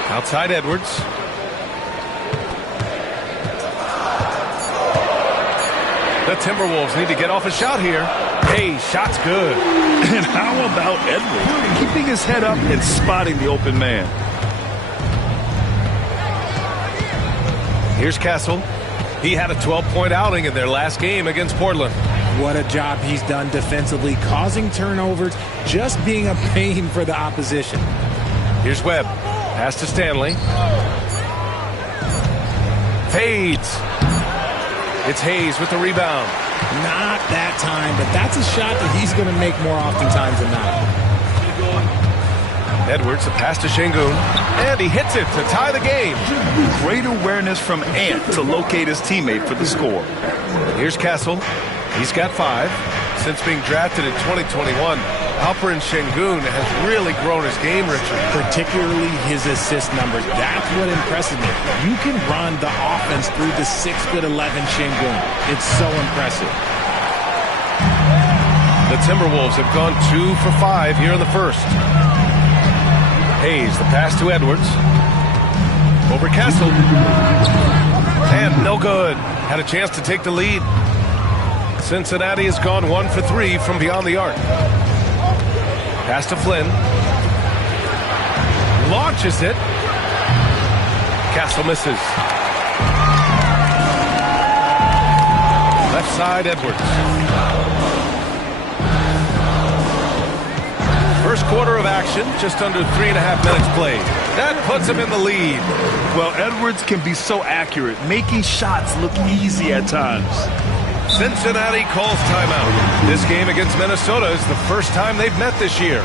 Outside Edwards. The Timberwolves need to get off a shot here. Hey, shot's good. And how about Edwards? Keeping his head up and spotting the open man. Here's Castle. He had a 12-point outing in their last game against Portland. What a job he's done defensively, causing turnovers, just being a pain for the opposition. Here's Webb. Pass to Stanley. Fades. It's Hayes with the rebound. Not that time, but that's a shot that he's going to make more oftentimes than not. Edwards, a pass to Şengün, and he hits it to tie the game. Great awareness from Ant to locate his teammate for the score. Here's Castle. He's got 5. Since being drafted in 2021, Alperen Şengün has really grown his game, Richard. Particularly his assist numbers. That's what impresses me. You can run the offense through the 6'11" Şengün. It's so impressive. The Timberwolves have gone 2 for 5 here in the first. Hayes, the pass to Edwards. Over Castle. And no good. Had a chance to take the lead. Cincinnati has gone 1 for 3 from beyond the arc. Pass to Flynn. Launches it. Castle misses. Left side, Edwards. First quarter of action, just under 3.5 minutes played. That puts him in the lead. Well, Edwards can be so accurate, making shots look easy at times. Cincinnati calls timeout. This game against Minnesota is the first time they've met this year.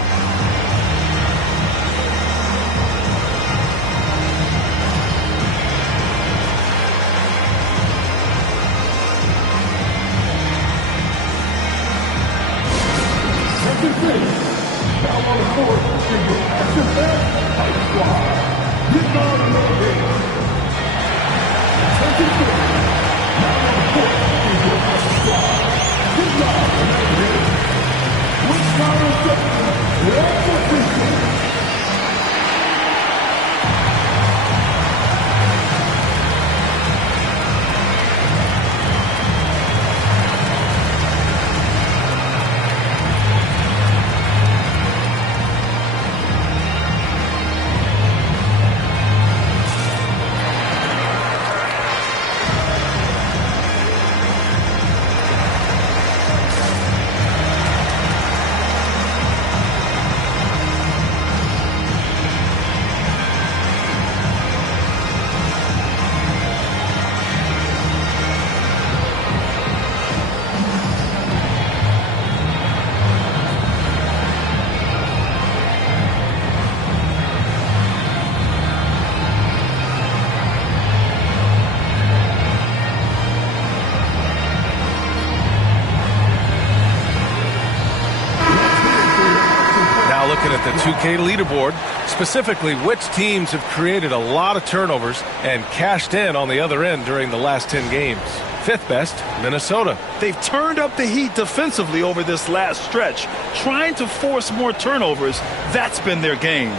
At the 2K leaderboard, specifically which teams have created a lot of turnovers and cashed in on the other end during the last 10 games. 5th best, Minnesota. They've turned up the heat defensively over this last stretch, trying to force more turnovers. That's been their game.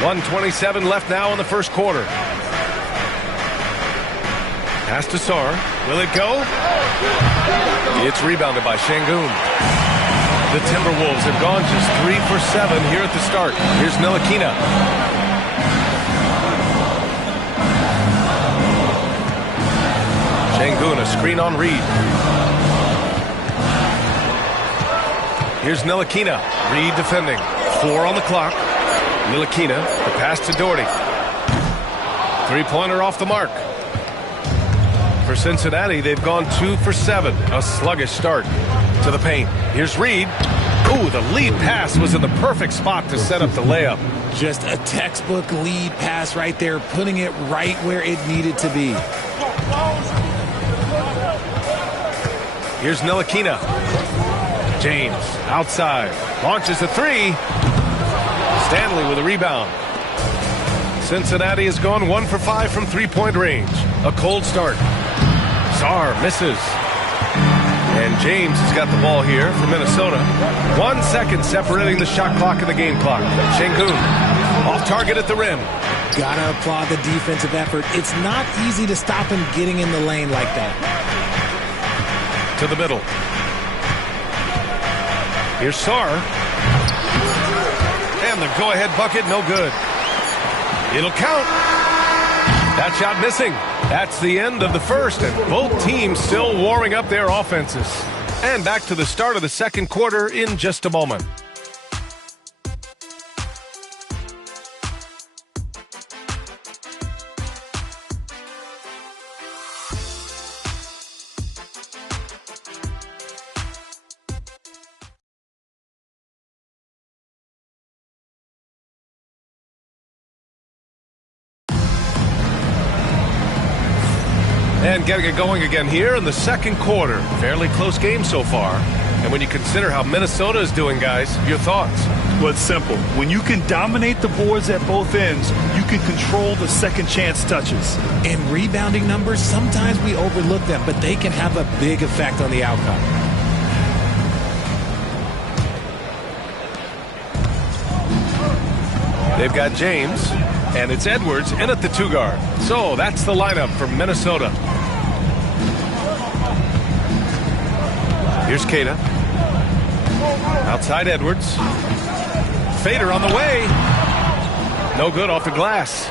.127 left now in the first quarter. Pass to Sarr. Will it go? It's rebounded by Şengün. The Timberwolves have gone just 3 for 7 here at the start. Here's Ntilikina. Şengün, a screen on Reed. Here's Ntilikina. Reed defending. 4 on the clock. Ntilikina, the pass to Doherty. Three-pointer off the mark. For Cincinnati, they've gone 2 for 7. A sluggish start to the paint. Here's Reed. Ooh, the lead pass was in the perfect spot to set up the layup. Just a textbook lead pass right there, putting it right where it needed to be. Here's Ntilikina. James outside. Launches a three. Stanley with a rebound. Cincinnati has gone 1 for 5 from three-point range. A cold start. Sarr misses. And James has got the ball here for Minnesota. 1 second separating the shot clock and the game clock. Şengün off target at the rim. Gotta applaud the defensive effort. It's not easy to stop him getting in the lane like that. To the middle. Here's Sarr. And the go-ahead bucket, no good. It'll count. That shot missing. That's the end of the first, and both teams still warming up their offenses. And back to the start of the second quarter in just a moment. And getting it going again here in the second quarter. Fairly close game so far. And when you consider how Minnesota is doing, guys, your thoughts? Well, it's simple. When you can dominate the boards at both ends, you can control the second chance touches. And rebounding numbers, sometimes we overlook them, but they can have a big effect on the outcome. They've got James, and it's Edwards in at the 2 guard. So that's the lineup for Minnesota. Here's Keita. Outside Edwards. Fader on the way. No good off the glass.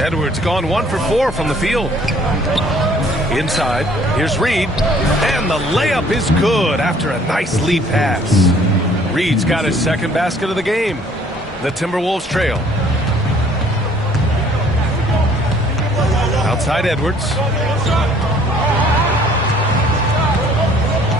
Edwards gone 1 for 4 from the field. Inside. Here's Reed. And the layup is good after a nice lead pass. Reed's got his second basket of the game. The Timberwolves trail. Outside Edwards.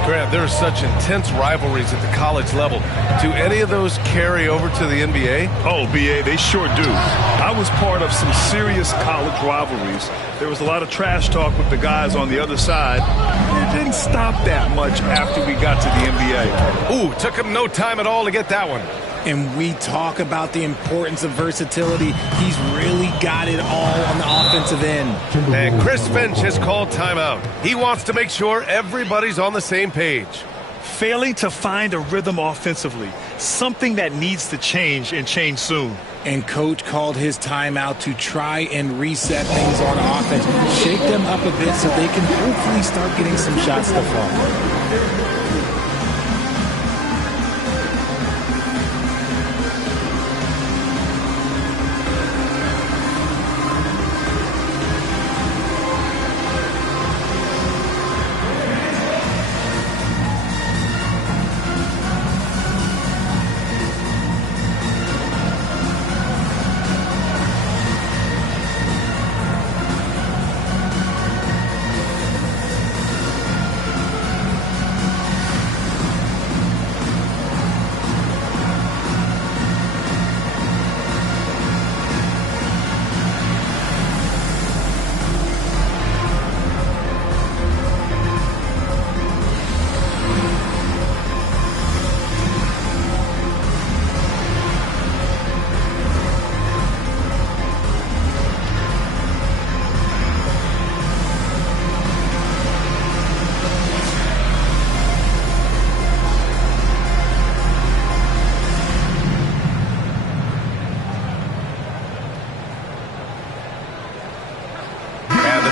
Grant, there are such intense rivalries at the college level. Do any of those carry over to the NBA? Oh, BA, they sure do. I was part of some serious college rivalries. There was a lot of trash talk with the guys on the other side. It didn't stop that much after we got to the NBA. Ooh, took him no time at all to get that one. And we talk about the importance of versatility. He's really got it all on the offensive end. And Chris Finch has called timeout. He wants to make sure everybody's on the same page. Failing to find a rhythm offensively, something that needs to change and change soon. And coach called his timeout to try and reset things on offense. Shake them up a bit so they can hopefully start getting some shots to fall.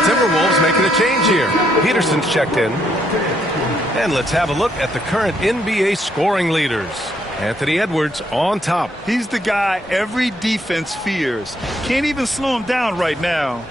Timberwolves making a change here. Peterson's checked in. And let's have a look at the current NBA scoring leaders. Anthony Edwards on top. He's the guy every defense fears. Can't even slow him down right now.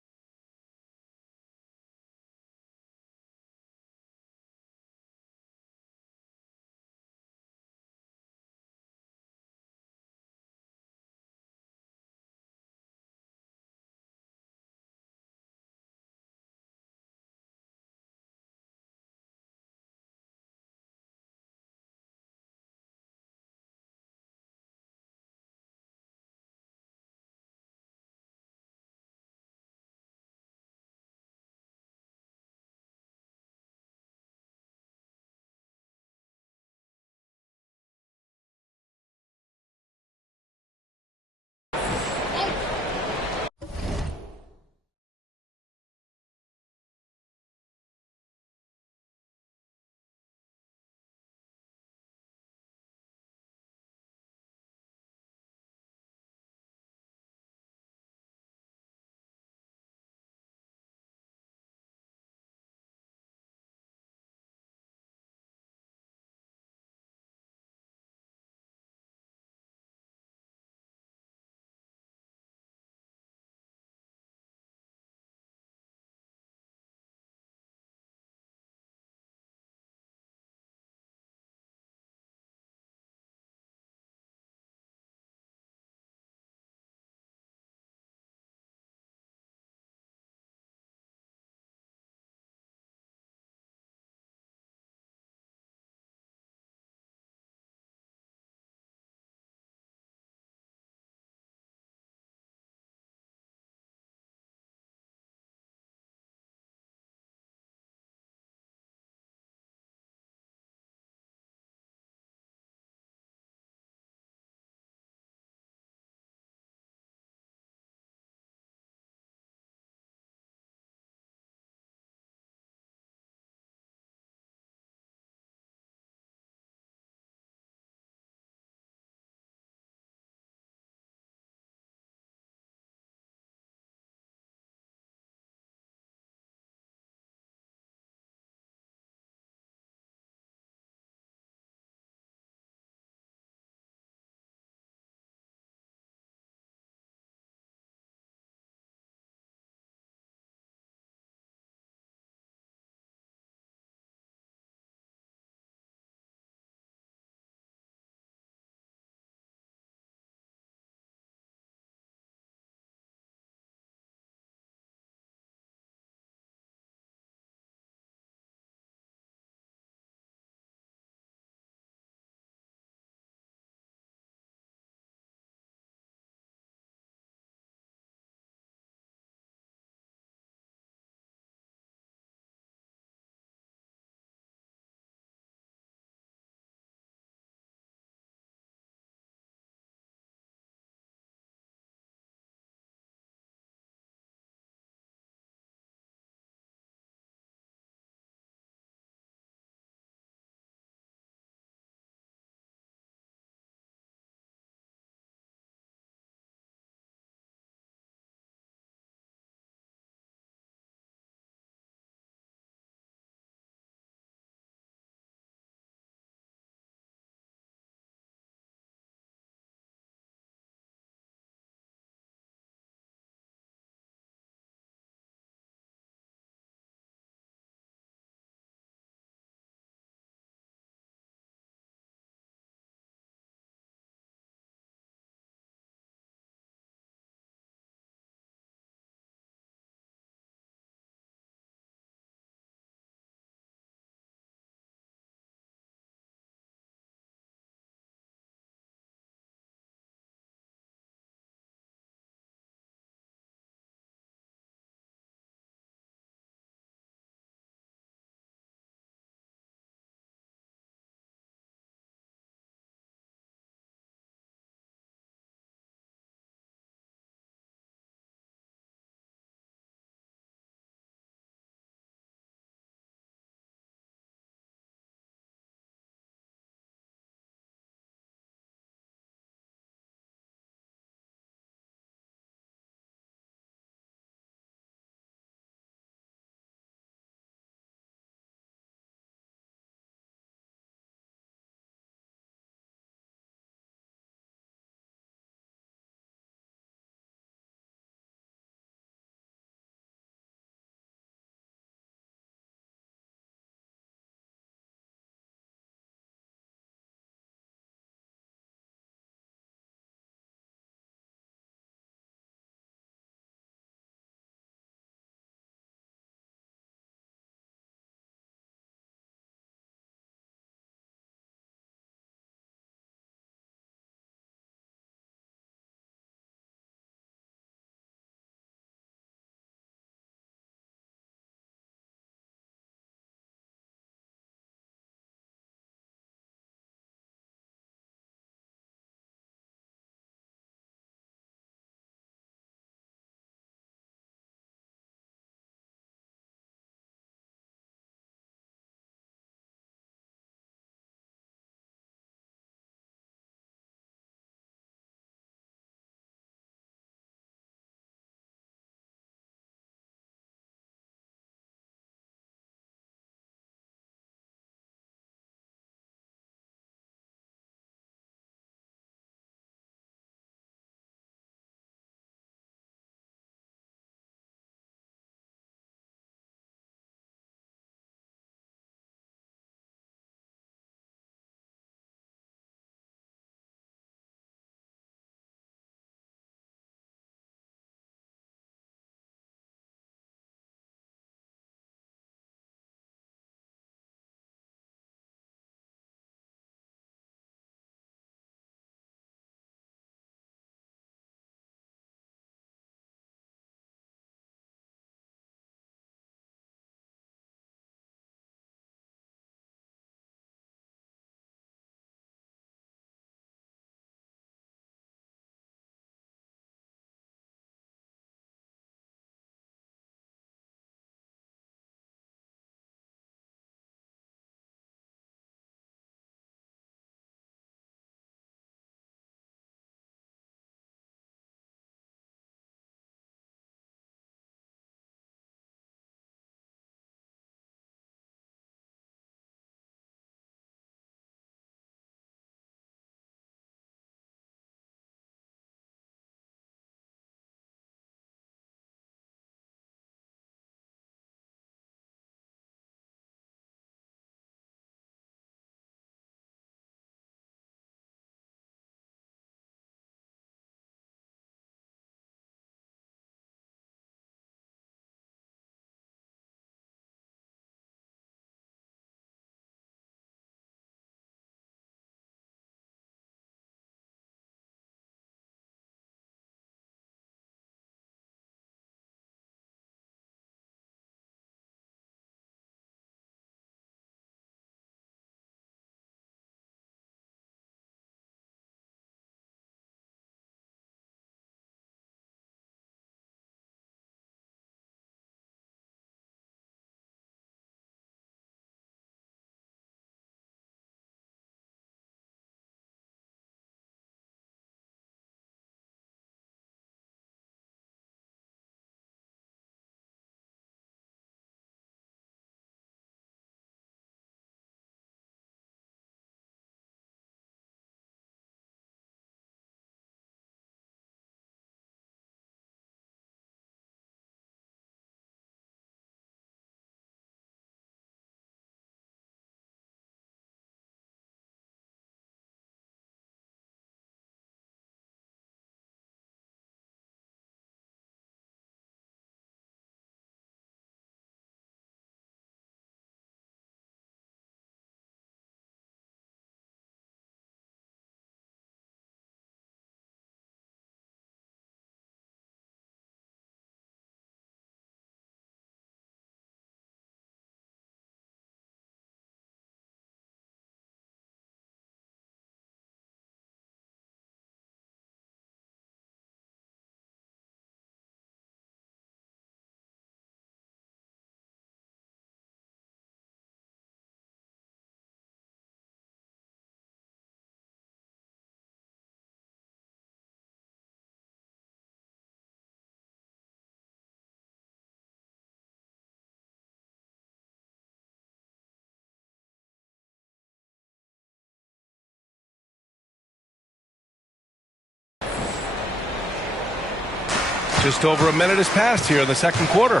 Just over a minute has passed here in the second quarter.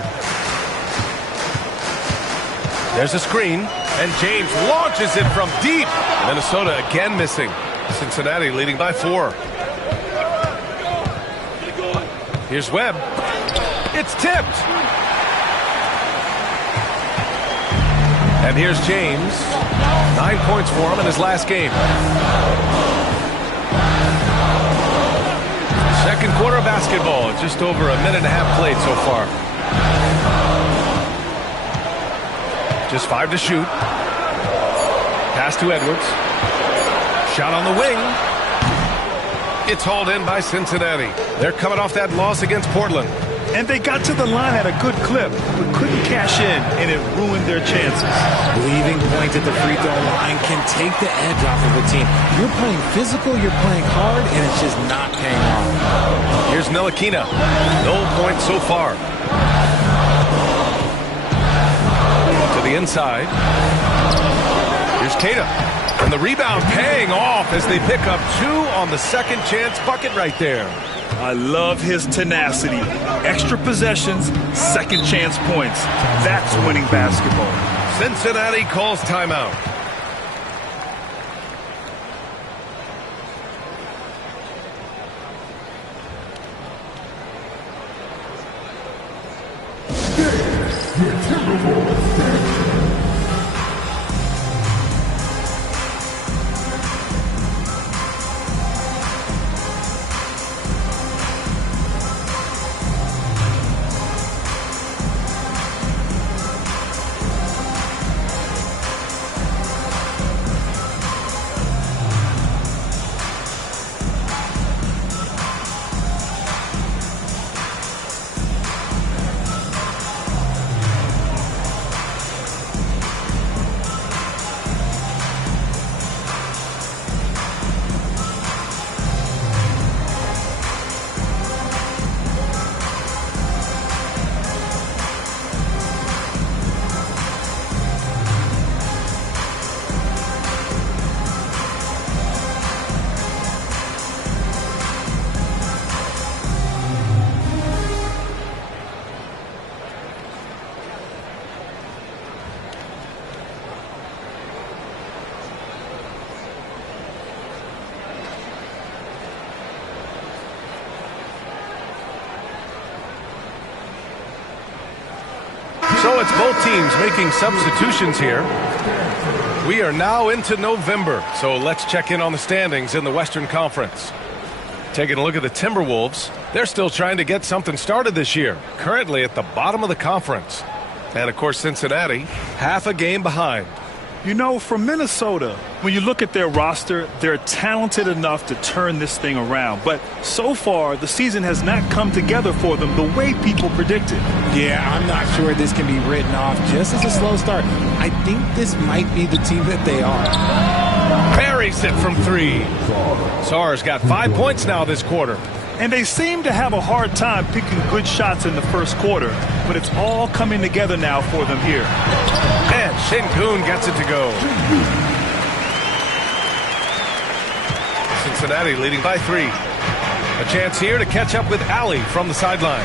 There's a screen, and James launches it from deep. Minnesota again missing. Cincinnati leading by 4. Here's Webb. It's tipped. And here's James. 9 points for him in his last game. Second quarter of basketball. Just over a minute and a half played so far. Just 5 to shoot. Pass to Edwards. Shot on the wing. It's hauled in by Cincinnati. They're coming off that loss against Portland. And they got to the line at a good clip, but couldn't cash in, and it ruined their chances. Leaving points at the free throw line can take the edge off of a team. You're playing physical, you're playing hard, and it's just not paying off. Here's Ntilikina. No points so far. To the inside. Here's Keita. And the rebound paying off as they pick up 2 on the second chance bucket right there. I love his tenacity. Extra possessions, second chance points. That's winning basketball. Cincinnati calls timeout. So it's both teams making substitutions here. We are now into November, so let's check in on the standings in the Western Conference. Taking a look at the Timberwolves, they're still trying to get something started this year, currently at the bottom of the conference. And, of course, Cincinnati, half a game behind. You know, for Minnesota, when you look at their roster, they're talented enough to turn this thing around. But so far, the season has not come together for them the way people predicted. Yeah, I'm not sure this can be written off just as a slow start. I think this might be the team that they are. Buries it from 3. Sarr's got 5 points now this quarter. And they seem to have a hard time picking good shots in the first quarter, but it's all coming together now for them here. And Şengün gets it to go. Cincinnati leading by 3. A chance here to catch up with Allie from the sideline.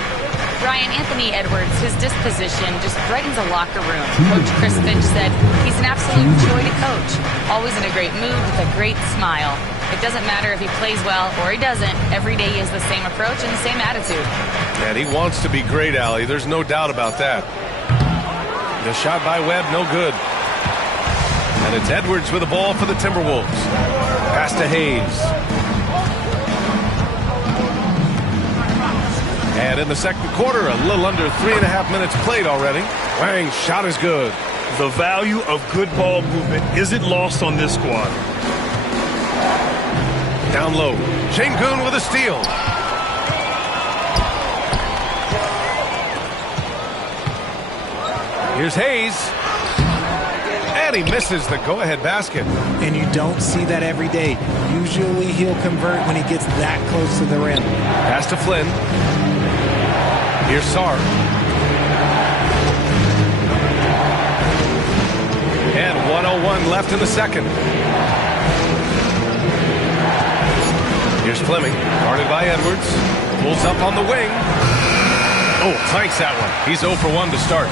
Ryan, Anthony Edwards, his disposition just brightens a locker room. Coach Chris Finch said he's an absolute joy to coach. Always in a great mood with a great smile. It doesn't matter if he plays well or he doesn't. Every day he has the same approach and the same attitude. And he wants to be great, Allie. There's no doubt about that. The shot by Webb, no good. And it's Edwards with the ball for the Timberwolves. Pass to Hayes. And in the second quarter, a little under 3.5 minutes played already. Wang's shot is good. The value of good ball movement isn't lost on this squad. Down low. Şengün with a steal. Here's Hayes. And he misses the go-ahead basket. And you don't see that every day. Usually he'll convert when he gets that close to the rim. Pass to Flynn. Here's Sarr. And 1:01 left in the second. Here's Fleming, guarded by Edwards. Pulls up on the wing. Oh, clanks that one. He's 0 for 1 to start.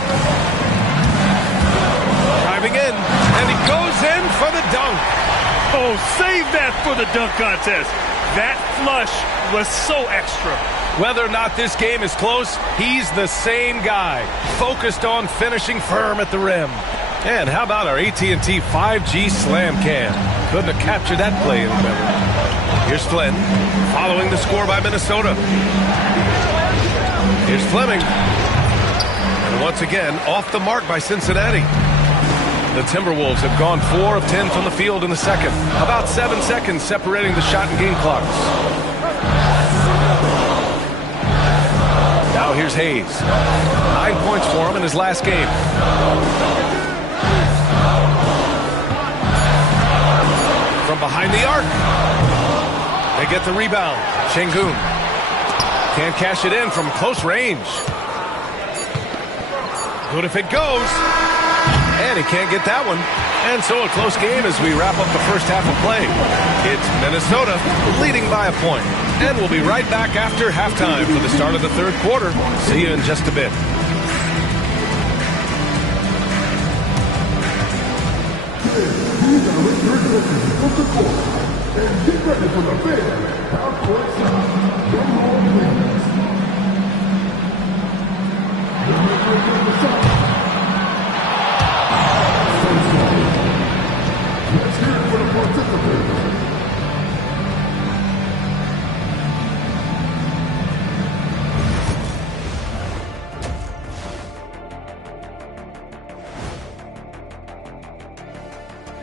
Driving in, and he goes in for the dunk. Oh, save that for the dunk contest. That flush was so extra. Whether or not this game is close, he's the same guy, focused on finishing firm at the rim. And how about our AT&T 5G Slam Cam? Couldn't have captured that play any better. Here's Flynn, following the score by Minnesota. Here's Fleming. And once again, off the mark by Cincinnati. The Timberwolves have gone 4 of 10 from the field in the second. About 7 seconds separating the shot and game clocks. Now here's Hayes. 9 points for him in his last game. From behind the arc. They get the rebound. Şengün can't cash it in from close range. Good if it goes. And he can't get that one. And so a close game as we wrap up the first half of play. It's Minnesota leading by a point. And we'll be right back after halftime for the start of the third quarter. See you in just a bit.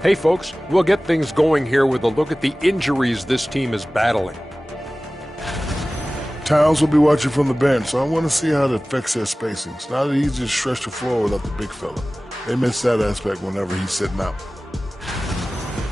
Hey folks, we'll get things going here with a look at the injuries this team is battling. Towns will be watching from the bench, so I want to see how it affects their spacing. It's not easy to stretch the floor without the big fella. They miss that aspect whenever he's sitting out.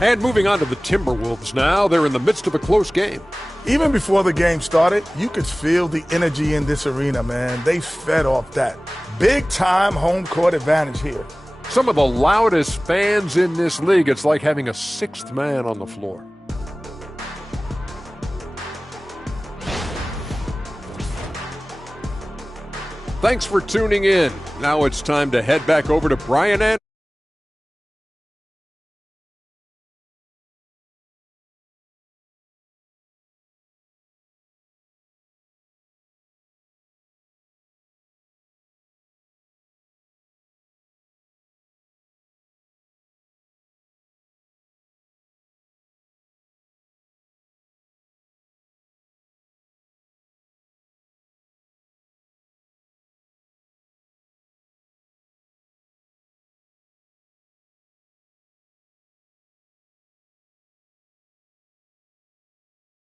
And moving on to the Timberwolves now, they're in the midst of a close game. Even before the game started, you could feel the energy in this arena, man. They fed off that. Big-time home court advantage here. Some of the loudest fans in this league. It's like having a sixth man on the floor. Thanks for tuning in. Now it's time to head back over to Brian and